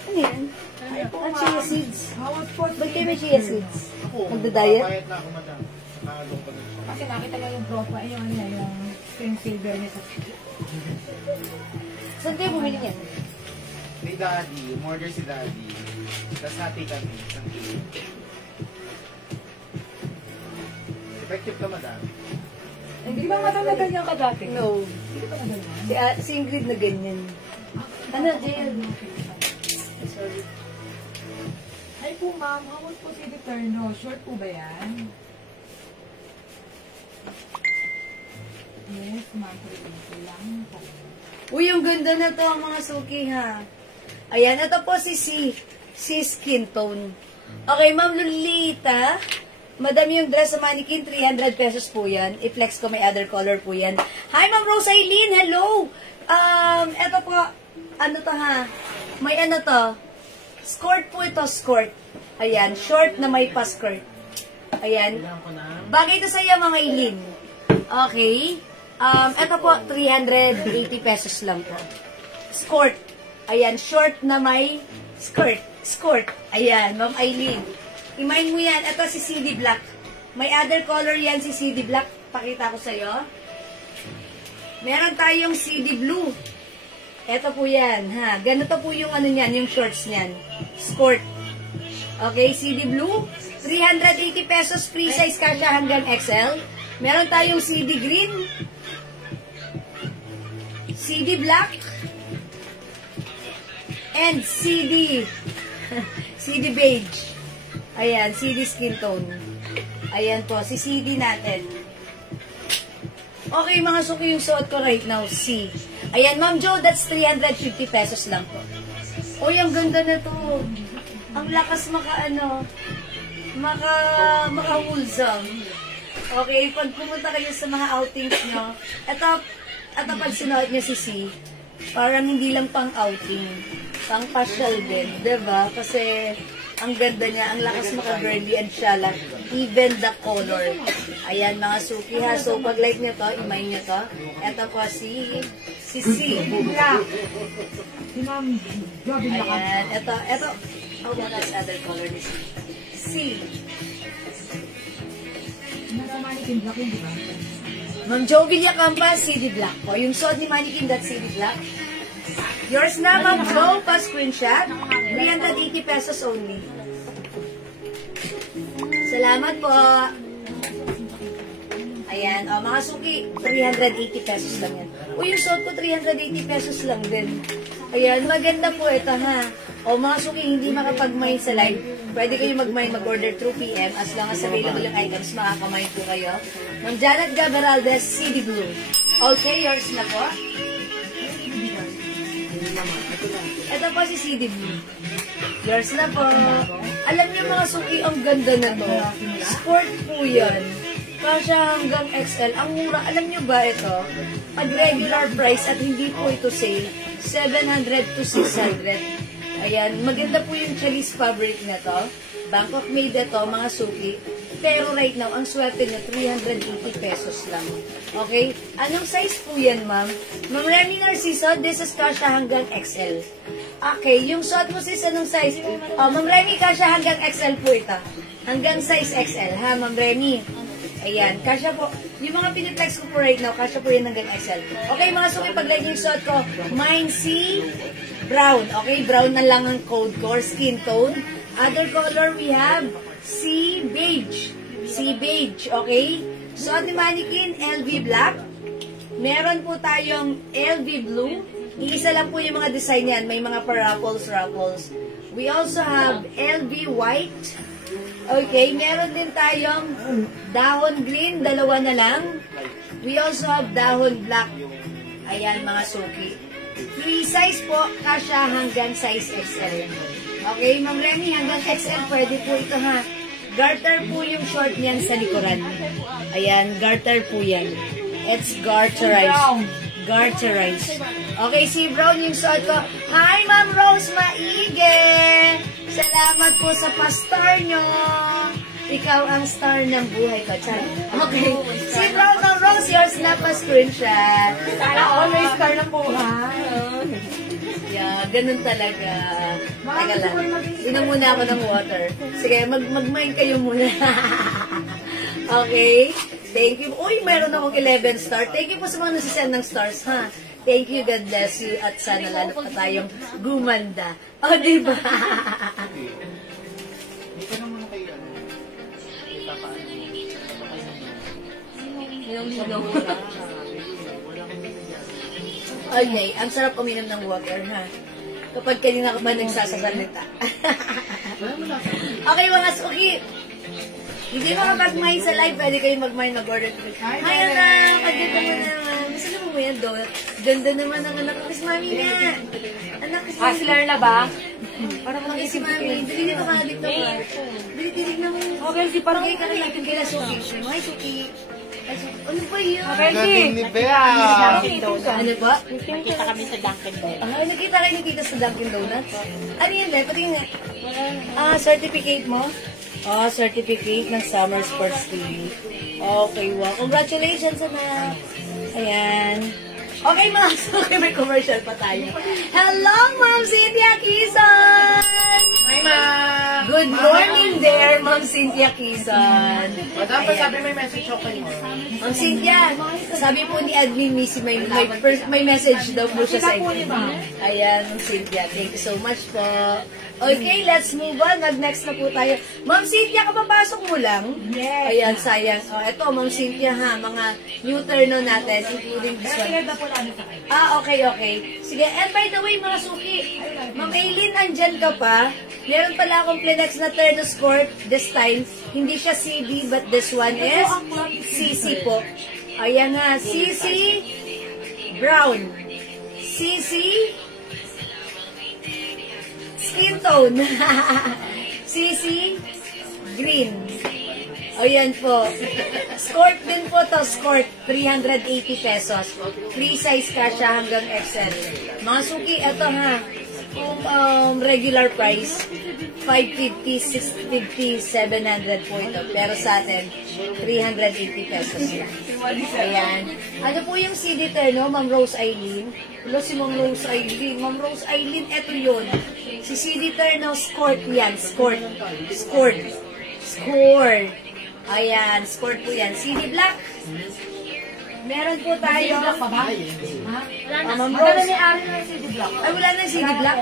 Ano yan? Chia seeds. Ba't kayo may chia seeds? Magda-diet? Bayad na ako, madam. Kasi nakita lang yung profile, yung screen silver nito. Saan kayo bumili yan? Ni Daddy, umorder si Daddy. Tapos hati kami, isang kilo. Effective ka, madam. Hindi ba madam na ganyan ka dati? No. Hindi ka na ganyan? Si Ingrid na ganyan. Ano, Jill? Sorry. Ay po ma'am, how much po si Eterno? Short po ba yan? Yes, ma'am. Ito lang po. Uy, yung ganda na to, mga suki, ha? Ayan, ito po si Skin Tone. Okay, Ma'am Lolita. Madam yung dress sa mannequin, 300 pesos po yan. I-flex ko, may other color po yan. Hi, Ma'am Rose Aileen, hello! Ito po, ano to ha? May ano to? Skirt po ito, skirt. Ayan, short na may pa-skirt. Ayan. Bagay ito sa iyo, Ma'am Aileen. Okay. Ito po, 380 pesos lang po. Skirt. Ayan, short na may skirt. Skirt. Ayan, Ma'am Aileen. Imayin mo yan. Ito si CD Black. May other color yan si CD Black. Pakita ko sa'yo. Meron tayong CD Blue. Ito po yan, ha. Ganito po yung ano niyan, yung shorts niyan. Skirt. Okay, CD Blue. 380 pesos, free size kasya hanggang XL. Meron tayong CD Green. CD Black. And CD Beige. Ayan, CD Skin Tone. Ayan po, si CD natin. Okay, mga suki yung suot ko right now, C. Ayan, Ma'am Jo, that's 350 pesos lang po. Uy, ang ganda na to. Ang lakas maka-wholesome. Okay, pag pumunta kayo sa mga outings nyo, ito pag sinuot nyo si C, parang hindi lang pang outing, pang pasyal din, diba? Kasi ang ganda niya, ang lakas maka-girly and shala, even the color. Ayan, mga suki ha. So, pag like nyo to, imay nyo to. Ito po si C. Si ma'am, Joby na ka. Ayan, ito. Oh, what is other color ni C? Nasa mannequin black yun, di ba? Ma'am Jo Villacampa, CD Black po. Yung suot ni Mannequin, that's CD Black. Yours na, Ma'am Jo, pa-screenshot. 380 pesos only. Salamat po. Ayan, mga suki, 380 pesos lang yan. Yung suot ko, 380 pesos lang din. Ayan, maganda po ito, ha. Mga suki, hindi makapag-mine sa live. Pwede kayo mag-mine, mag-order through PM. As long as available yung items, makaka-mine po kayo. Ma'am Janet Gaberaldez, CD Blue. Okay, yours na po. Ito po si CD Blue. Yours na po. Alam niyo mga suki, ang ganda na to. Sport po yan. Kasya hanggang XL. Ang mura, alam niyo ba ito? Pag regular price at hindi po ito sale, 700 to 600. Ayan, maganda po yung Challis fabric na to. Bangkok made ito, mga suki. Pero right now, ang swerte niya, 380 pesos lang. Okay? Anong size po yan, ma'am? Ma'am Remy Narciso, this is kasya hanggang XL. Okay, yung suot mo sis, anong size? Ma'am Remy, kasya hanggang XL po ito. Hanggang size XL, ha, Ma'am Remy? Ayan, kasya po. Yung mga piniplex ko po right now, kasya po yan hanggang XL. Okay, mga suki, pag-like yung suot ko, mine C, brown. Okay, brown na lang ang code ko, or skin tone. Other color, we have C beige. C beige, okay? So, at mannequin, LV black. Meron po tayong LV blue. Iisa lang po yung mga design yan. May mga pa-ruffles. We also have LV white. Okay, meron din tayong dahon green. Dalawa na lang. We also have dahon black. Ayan, mga suki. Free size po, kasya hanggang size XL. Okay, Ma'am Remy, hanggang XL, pwede po ito ha. Garter po yung short niyan sa likuran. Ayan, garter po yan. It's garterized. Garterized. Okay, si Brown yung suot ko. Hi, Ma'am Rose Maige! Salamat po sa pastar nyo. Ikaw ang star ng buhay ko. Okay. Si Brown, Ma'am Rose, yours na pa screenshot. Always star ng buhay. Yeah, ganun talaga. Teka lang. Inom muna ako ng water. Sige, mag-mind kayo muna. Okay? Thank you. Uy, meron akong 11 star. Thank you po sa mga nasisend ng stars, ha? Thank you, God bless you. At sana lalo pa tayong gumanda. O, diba? Linaw-linaw. Okay, ang sarap uminom ng water, ha? Kapag kanina ka ba nagsasasalita. Okay, mga suki. Hindi makapag-mine sa live, pwede kayo mag-mine, mag-order. Hi, anak! Pagkita mo naman. Gusto mo yan, donut? Ganda naman ang anak ko. Kiss mami nga. Anak, kiss mami. Hustler na ba? Parang mga kiss mami. Dali dito ka, dito ka. Dali, tignan mo. Okay, si parang... Pagkaya ka na natin kila Suki. Hi, Suki. Ay, Suki. Ano ba yun? Galing ni Bea. Ano ba? Nakita kami sa Dunkin' Donuts. Nakita kayo ni Tita sa Dunkin' Donuts? Ano yun, Bea? Pati nga. Certificate mo? Certificate ng Summer Sports TV. Okay, wow. Congratulations, anak. Ayan. Okay, mga suki, may commercial pa tayo. Hello, Ma'am Cynthia Quezon! Hi, ma'am. Good morning there, Ma'am Cynthia Quezon. Madam, pasabi may message ako kayo. Ma'am Cynthia, sabi po ni Admin Missy, may message daw po siya sa inyo. Ayan, Ma'am Cynthia, thank you so much po. Okay, let's move on. Mag-next na po tayo. Ma'am Cynthia, kapapasok mo lang? Yes. Ayan, sayang. Ito, Ma'am Cynthia ha, mga new turno natin, including this one. Okay. Sige, and by the way, mga suki, Ma'am Aileen, andyan ka pa? Meron pala akong Plenex na turno score this time. Hindi siya CD, but this one is CC po. Ayan nga, CC Brown. CC Skin tone. CC Green. Ayan po. Skort din po to. Skort. 380 pesos. Free size ka siya hanggang XL. Mga suki, eto ha. Kung regular price, 550, 650, 700 po ito. Pero sa atin, 380 pesos lang. Ayan. Ano po yung CD terno, Ma'am Rose Eileen? Hello, si Ma'am Rose Eileen. Ma'am Rose Eileen, eto yun. Si CD terno, Skort yan. Skort. Ayan, Skort po yan. CD Black. Meron po tayo. Black pa ba? Ma'am Wala Rose. ni Ari na CD Black. Ay, wala na CD Black.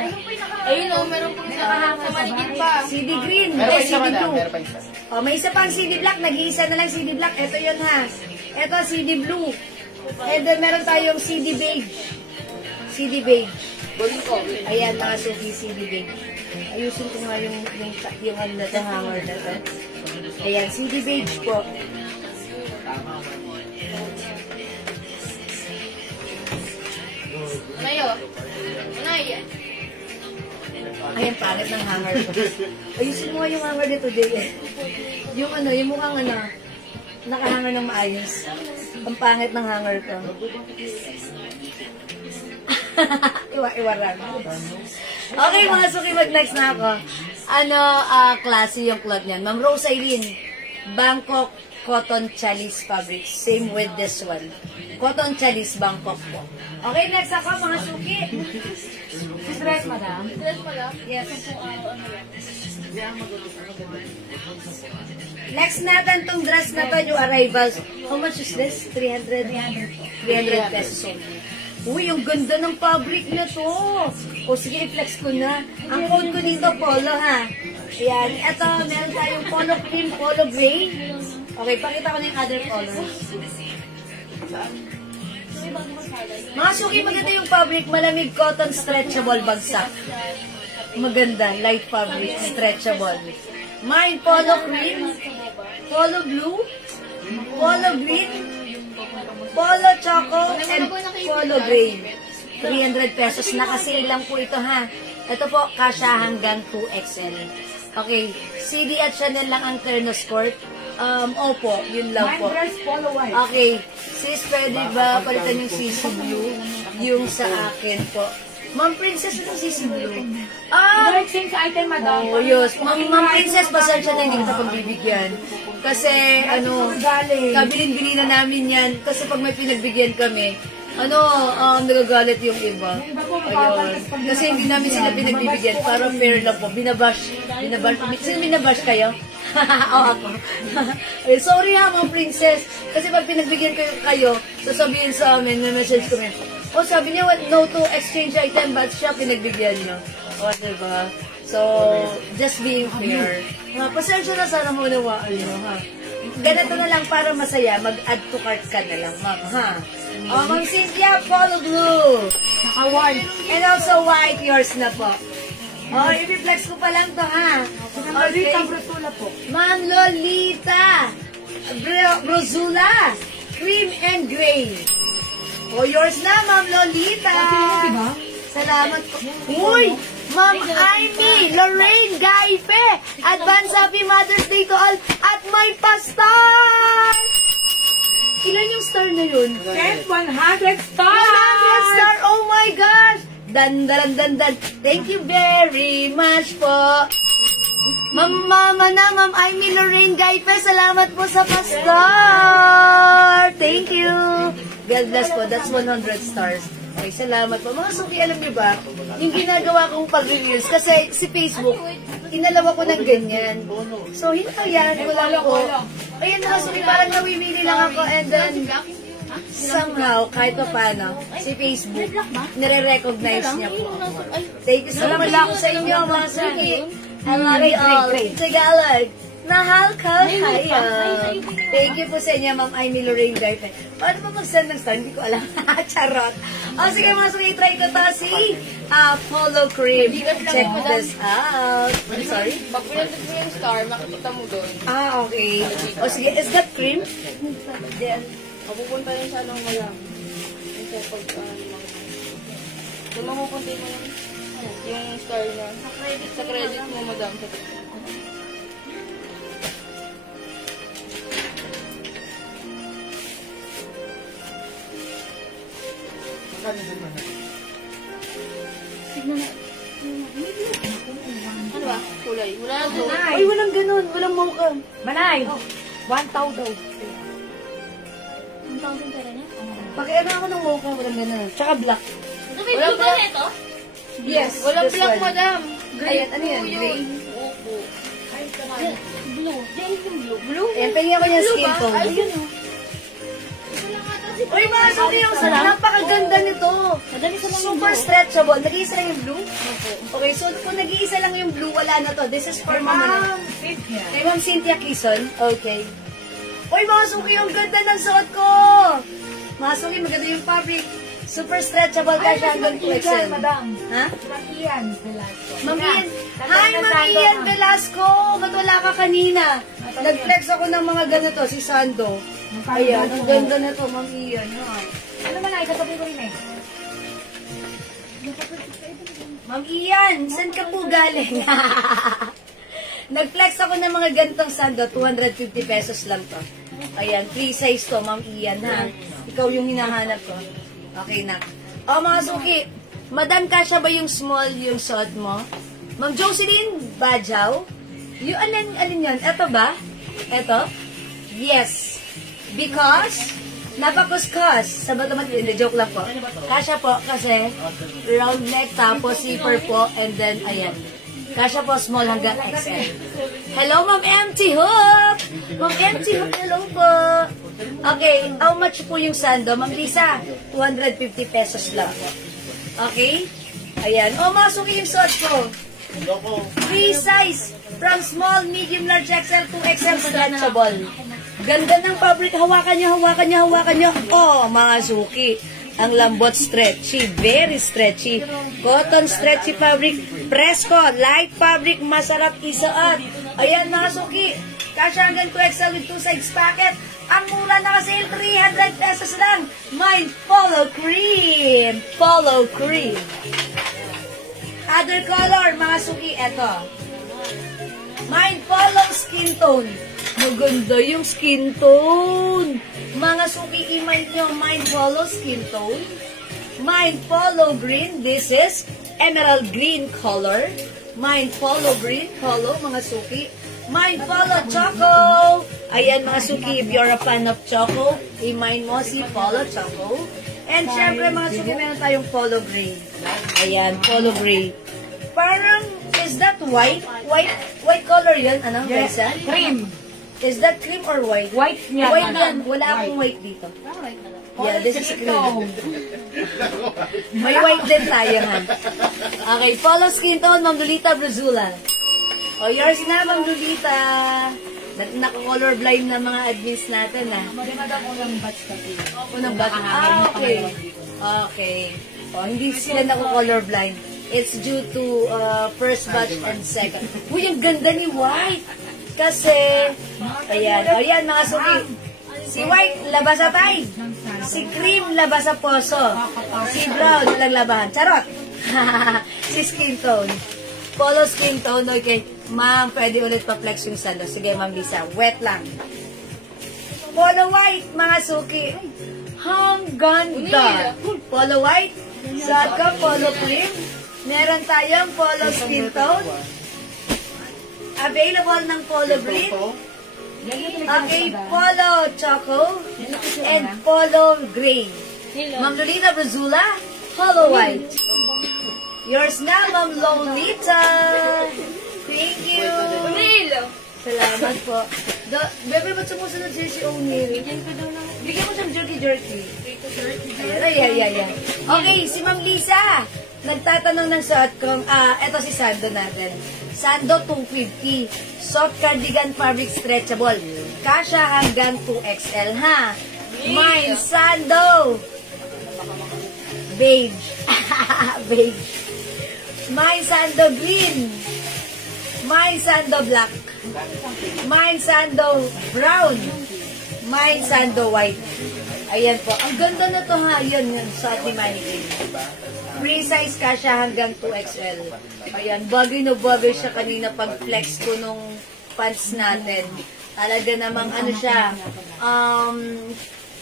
Ayun o, meron po yung nakahanga. Maligid pa. CD Green. Meron pa Ay, isa, CD madam. Blue. Meron pa isa. May isa pang CD Black. Nag-iisa na lang CD Black. Ito yun ha. Ito CD Blue. And then meron tayong CD Beige. CD Beige. Ayan, mga suki, CD Beige. Ayusin ko nga yung ano na ito, hanger na ito. Ayan, CD Beige po. Ayan, pangit ng hanger ko. Ayusin mo nga yung hanger nito, Day. Yung mukhang nakahanger ng maayos. Ang pangit ng hanger ko. Iwa-iwaran. Okay, mga suki, mag-next na ako. Klase yung cloth niyan. Ma'am Rose Eileen, Bangkok Cotton Chalice Fabric. Same with this one. Cotton Chalice Bangkok po. Okay, next ako, mga suki. Si dress, madam. Yes. Next natin tong dress na to, yung arrivals. How much is this? 300 pesos only. Uy, ang ganda ng fabric na to. O sige, i-flex ko na. Ang code ko dito, polo ha. Ayan, eto, meron tayong polo cream, polo gray. Okay, pakita ko na yung other colors. Mga suki, maganda yung fabric. Malamig cotton stretchable bagsak. Maganda, light fabric, stretchable. Mine, polo cream, polo blue, polo green, polo choco, and polo gray. 300 pesos. Nakasale lang po ito ha. Ito po, kasya hanggang 2XL. Okay, CD at Chanel lang ang terno skirt. Opo, yun lang po. Dress polo white. Okay, sis, pwede ba palitan yung CC Blue? Yung sa akin po. Ma'am Princess, yung CC Blue. Direct same sa item, madam. Oh, yes. Ma'am Princess, pasensya na hindi kita pagbibigyan. Kasi, kabilin-bilin na namin yan. Kasi pag may pinagbigyan kami, nagagalit yung iba. Ayun. Kasi hindi namin sila pinagbibigyan. Para fair lang po. Binabash. Sino binabash kayo? Ako. Sorry ha, Ma'am Princess. Kasi pag pinagbigyan kayo, sasabihin sa amin, may message kami. Sabi niya, no to exchange item, but siya pinagbigyan niyo. Diba? So, just being fair. Pasensya na, sana maunawaan niyo, ha? ganito na lang para masaya, mag-add to cart ka na lang, ma'am, ha? Oh, Ma'am Cynthia, follow blue. Naka-white. And also white, yours na po. Oh, i-reflex ko pa lang to, ha? Okay. Rita Brutula po. Ma'am Lolita, Rosula, cream and gray. Oh, yours na, Ma'am Lolita. Diba? Salamat po. Uy! Ma'am Amy, Lorraine, Gaife, advance happy Mother's Day to all, at may pastar! Ilan yung star na yun? And 100 stars! 100 star! Oh my gosh! Dan. Thank you very much po. Mama na, Ma'am Amy, Lorraine, Gaife, salamat po sa pastar! Thank you! God bless po, that's 100 stars. Okay, salamat po. Mga suki, alam niyo ba, yung ginagawa kong pag-reviews, kasi si Facebook, inalawa ko ng ganyan. So, hintayan ko lang po. Ayun mga suki, parang nawimili lang ako and then, somehow, kahit pa paano, si Facebook, nire-recognize niya po. Thank you so much po sa inyo, mga suki. I love you all. Tagalog. Mahal ko kayo. Thank you po sa inyo, Ma'am Amy Lorraine Garfe. Paano ba mag-send ng star? Hindi ko alam. Charot. O sige mga suki, try ko to si Polo Cream. Check this out. I'm sorry? Pag pinatid mo yung star, makikita mo doon. Okay. O sige, is that cream? Then, Mapupunta rin siya nung wala. Kasi pag, kung mapupunta mo yung star niya. Sa credit mo, madam. Sa credit. Ano ba? Kulay. Wala na doon. ay, walang ganun. Walang mocha. Manay! 1,000 daw. 1,000 pera niya? Pakiano ako ng mocha. Walang ganun. Tsaka black. May blue ba na ito? Yes. Walang this black, one. madam. Ayan, ano yan? Gray? Opo. Blue. Diyan yung blue. Blue? Ayan, pahingin ko yung skin tone. Ayun o. Uy, mga suki, yung napakaganda nito. Madami sa mga Super stretchable. Nag-iisa lang yung blue? Okay, so kung nag-iisa lang yung blue, wala na to. This is for Mama. Cynthia. Kay Ma'am Cynthia Quezon. Okay. Uy, mga suki, yung ganda ng suot ko. Mga suki, maganda yung fabric. Super stretchable Ay, kasi hanggang 2XL. madam. Ha? Ian Velasco. Ma'am Ian. Hi, Ma'am Ian Velasco. Ba't wala ka kanina? Nag-flex ako ng mga ganito, si Sando. Ayan, ang ganda na to, Ma'am Ian. Ha? Ano man ay, katabi ko rin eh. Ma'am Ian, saan ka po galing? Nag-flex ako ng mga ganitong Sando, 250 pesos lang to. Ayan, free size to, Ma'am Ian, ha? Ikaw yung hinahanap ko. Okay na. O, mga suki, Madam, kasya ba yung small yung suot mo? Ma'am Jocelyn Bajaw? Yung alin yan? Ito ba? Ito? Yes. Because, napakuskus. Sa bato hindi, joke lang po. Kasya po kasi, round neck, tapos zipper po, and then, ayan. Kasya po, small hanggang XL. Hello, Ma'am MT Hook! Ma'am MT Hook, hello po! Okay, how much po yung sando? Ma'am Lisa, 250 pesos lang po. Okay? Ayan. O, masuki yung suot ko. Free size. From small, medium, large, XL to XL stretchable. Ganda ng fabric. Hawakan nyo, hawakan nyo, hawakan nyo. Oh, mga suki. Ang lambot, stretchy. Very stretchy. Cotton stretchy fabric. Fresco. Light fabric. Masarap isuot. Ayan, mga suki. Kasya hanggang 2XL with 2 sides packet. Ang mura na sale, 300 pesos lang. Mind Polo Cream. Polo Cream. Other color, mga suki, eto. Mind Polo Skin Tone. Maganda yung skin tone. Mga suki, i-mind nyo, Mind Polo Skin Tone. Mind Polo Green. This is emerald green color. Mind Polo Green. Polo, mga suki. Mind Polo Choco. Ayan, mga suki, if you're a fan of Choco, i-mind mo si Polo Choco. And syempre, mga suki, meron tayong Polo Gray. Ayan, Polo Gray. Parang, is that white? White color yan? Ano? Yes, Lisa? cream. Is that cream or white? White niya. White yan. Wala akong white dito. Yeah, this is cream. May white din tayo, ha? Okay, Polo Skin Tone, Ma'am Lolita Brazula. O, yours na, Ma'am Lolita. Naka-colorblind na mga admins natin, ha? Maganda ko lang batch kasi. Unang ba? Okay. Okay. O, hindi sila naka-colorblind. It's due to first batch and second. Uy, ang ganda ni White! Kasi, ayan mga suki. Si White, labas sa tay. Si Cream, labas sa poso. Si Brown, walang labahan. Charot! Si Skin Tone. Polo Skin Tone, okay. Ma'am, pwede ulit pa-flex yung sando. Sige, Ma'am Lisa. Wet lang. Polo White, mga suki. Ang ganda. Polo White. Saka Polo Cream. Meron tayong Polo Skin Tone. Available ng Polo Green. Okay, Polo Choco. And Polo Gray. Ma'am Lolita Brazula. Polo White. Yours na, Ma'am Lolita. Thank you. Salamat po. Bebe, ba't sumusunod si O'Neill? Bigyan mo siyang jerky-jerky. Ayan. Okay, si Ma'am Lisa. Nagtatanong ng suot kung, eto si Sando natin. Sando 250. Soft cardigan fabric stretchable. Kasha hanggang 2XL, ha? Mine, Sando. Beige. Beige. Mine, Sando green. Mine, Sando black. Mine, Sando brown. Mine, Sando white. Ayan po. Ang ganda na to, ha? Yan, sa ating mannequin. Free size ka siya hanggang 2XL. Ayan, bagay na bagay siya kanina pag-flex ko nung pants natin. Talaga namang ano siya,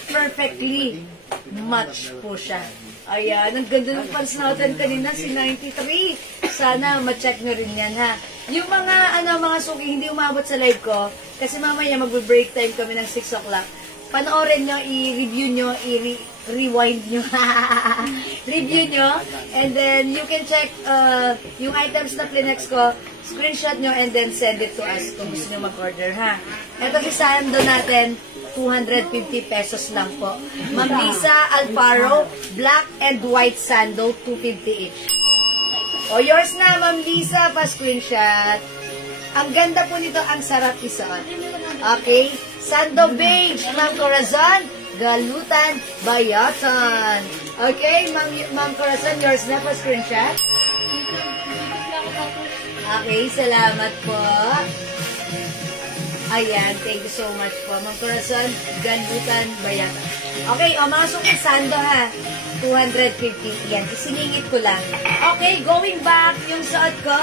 perfectly match po siya. Ayan, ang ganda ng pants natin kanina, si 93. Sana ma-check nyo rin yan, ha. Yung mga suki hindi umabot sa live ko, kasi mamaya mag-break time kami ng 6 o'clock. Panoorin nyo, i-review nyo, rewind nyo. Review nyo. And then, you can check yung items na Plinex ko. Screenshot nyo and then send it to us kung gusto nyo mag-order, ha. Ito si Sando natin, 250 pesos lang po. Ma'am Lisa Alfaro, black and white sando, 250 each. O, yours na, Ma'am Lisa, pa-screenshot. Ang ganda po nito, ang sarap isuot. Okay? Sando beige, Ma'am Corazon, galutan, bayatan. Okay, Ma'am Corazon, yours na po, screenshot. Okay, salamat po. Ayan, thank you so much po. Ma'am Corazon, galutan, bayatan. Okay, o mga sukit sando, ha. 250. Yan, isiningit ko lang. Okay, going back, yung suot ko,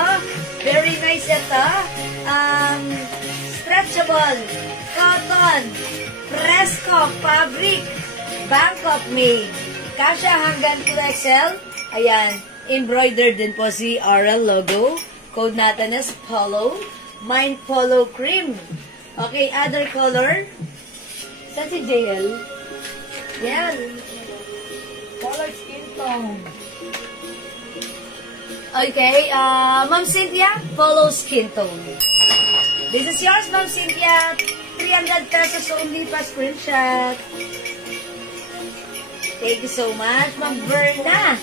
very nice ito. Stretchable, cotton, fresco, fabric, Bangkok made. Kasha hanggang 2XL. Ayan, embroidered din po si RL logo. Code natin is Polo. Mine Polo Cream. Okay, other color. Saan si JL? Yan. Polo Skin Tone. Okay, Ma'am Cynthia, Polo Skin Tone. This is yours, Ma'am Cynthia. 300 pesos only pa screenshot. Thank you so much, Ma'am Berna.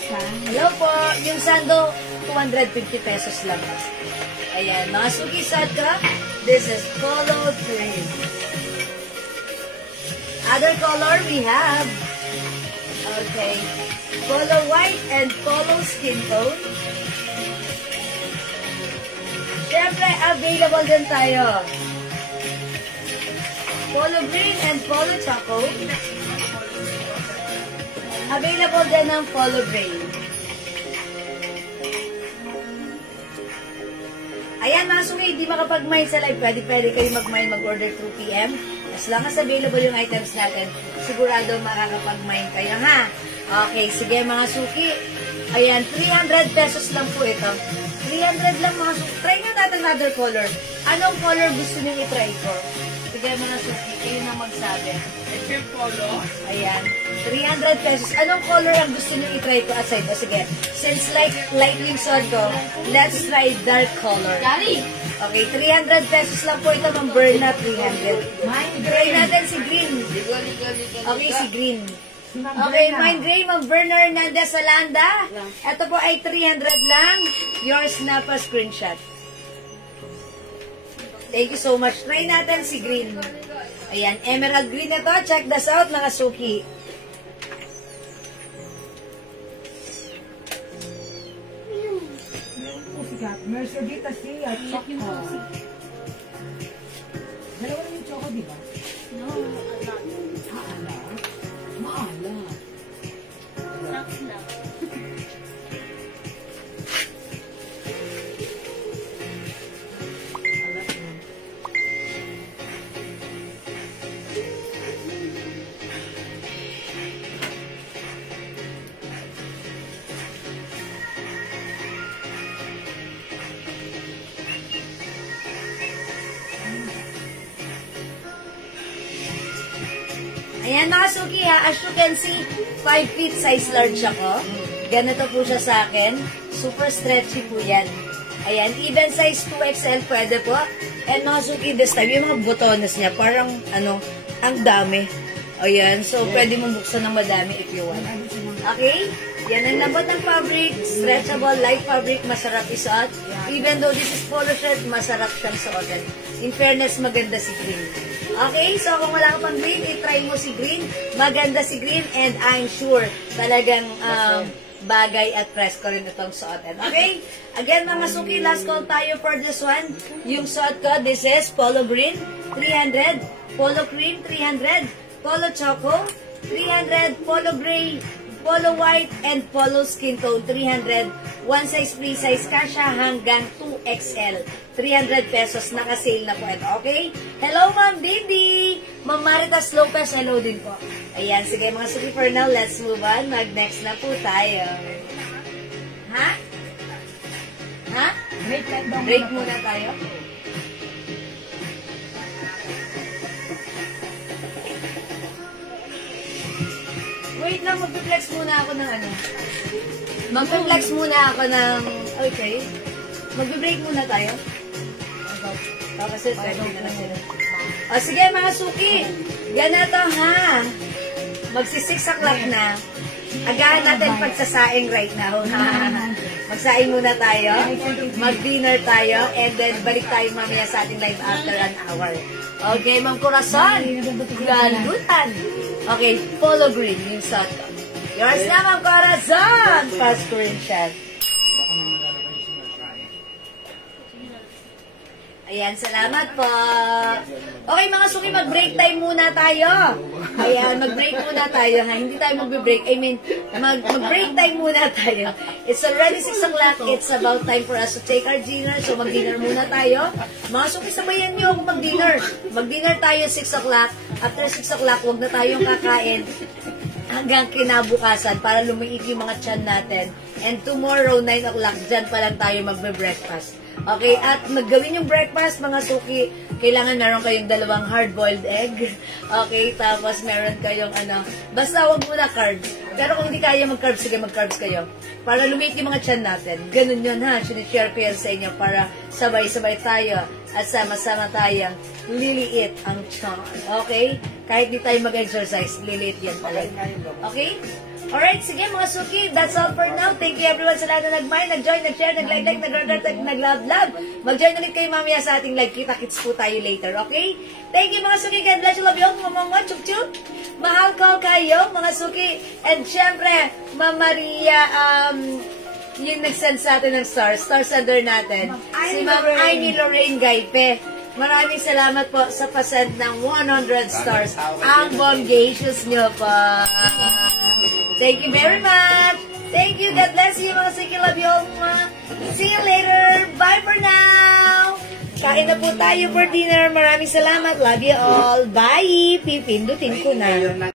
Hello po. Yung sando, 250 pesos lang. Ayan, mga suki sadka. This is Polo Cream. Other color we have, okay, Polo White and Polo Skin Tone. Siyempre, available din tayo. Polo Green and Polo Choco. Available din ng Polo Green. Ayan mga suki, hindi makapag-mine sa live. Pwede kayo mag-mine, mag-order 2 p.m. As long as available yung items natin, sigurado makakapag-mine kayo, ha? Okay, sige mga suki. Ayan, 300 pesos lang po ito. 300 lang mga suki. Try nyo natin another color. Anong color gusto nyo i-try ko? Sige mga suki, kayo na magsabi. Ito polo. Ayan, 300 pesos. Anong color ang gusto nyo i-try ko aside? O sige, since light yung suot ko, let's try dark color. Daddy! Okay, 300 pesos lang po ito, Ma'am Berna, 300. Try natin si green. Okay, si green. Okay, Mine Gray, Ma'am Berna Hernandez Salanda. Ito po ay 300 lang. Yours na pa screenshot. Thank you so much. Try natin si green. Ayan, emerald green na to. Check this out, mga suki. Pussycat. Mercedes si at Choco. Dalawa lang yung Choco, di ba? No, anak. Maala. Maala. Snacks lang. Ayan mga suki ha, as you can see, 5 feet size large ako. Ganito po siya sa akin. Super stretchy po yan. Ayan, even size 2XL pwede po. And mga suki, this time, yung mga botones niya, parang ang dami. Ayan, so pwede mong buksan ng madami if you want. Okay? Yan ang lambot ng fabric, stretchable, light fabric, masarap isuot. Even though this is polo shirt, masarap siyang suotin. In fairness, maganda si green. Okay, so kung wala ka pang green, i-try mo si green. Maganda si green and I'm sure talagang bagay at presko rin itong suotin. Okay? Again, mga suki, last call tayo for this one. Yung suot ko, this is polo green, 300. Polo cream, 300. Polo choco, 300. Polo gray, polo white, and polo skin tone, 300. One size, free size, kasha hanggang 2XL. 300 pesos, naka-sale na po ito, okay? Hello, Ma'am Bibi! Ma'am Maritas Lopez, hello din po. Ayan, sige mga suki, for now, let's move on. Mag-next na po tayo. Ha? Ha? Break lang daw. Break muna tayo. Wait lang, mag-flex muna ako ng Mag-flex muna ako ng... Okay. Mag-break muna tayo. Kasi 30 na lang sila. O sige mga suki, ganito ha. Magsi 6 o'clock na. Agahan natin pagsasaing right now. Magsaing muna tayo. Mag-dinner tayo. And then balik tayo mamaya sa ating live after an hour. Okay, Ma'am Corazon. Galutan. Okay, polo green yung suot ko. Yours na, Ma'am Corazon. Fast screenshot. Ayan, salamat po. Okay, mga suki, mag-break time muna tayo. Ayan, mag-break muna tayo. Ha? Hindi tayo mag-break. I mean, mag-break time muna tayo. It's already 6 o'clock. It's about time for us to take our dinner. So, mag-dinner muna tayo. Mga suki, sabayan nyo ako mag-dinner. Mag-dinner tayo 6 o'clock. After 6 o'clock, huwag na tayong kakain hanggang kinabukasan para lumiit yung mga tiyan natin. And tomorrow, 9 o'clock, dyan pa lang tayo magbe-breakfast. Okay, at maggawin yung breakfast, mga suki, kailangan meron kayong 2 hard-boiled egg. Okay, tapos meron kayong basta wag muna carbs. Pero kung hindi kaya mag-carbs, sige mag-carbs kayo. Para lumiit yung mga tiyan natin. Ganun yun ha, sinishare ko yan sa inyo para sabay-sabay tayo at sama-sama tayong liliit ang tiyan. Okay? Kahit di tayo mag-exercise, liliit yan talaga. Okay? Alright, sige mga suki, that's all for now. Thank you everyone sa lahat na nag-mind, nag-join, nag-share, nag-like, nag-love. Mag-join ulit kayo mamaya sa ating live. Kita-kits po tayo later, okay? Thank you mga suki, God bless you, love you all, mga chup-chup. Mahal ko kayo, mga suki. And syempre, Ma'am Maria, yung nag-send sa atin ng stars sender natin. Si Ma'am Amy Lorraine Gaipe. Maraming salamat po sa pasend ng 100 stars. Ang bombacious nyo po. Thank you very much. Thank you. God bless you, mga suki. Love you all. See you later. Bye for now. Kain na po tayo for dinner. Maraming salamat. Love you all. Bye. Pipindutin ko na.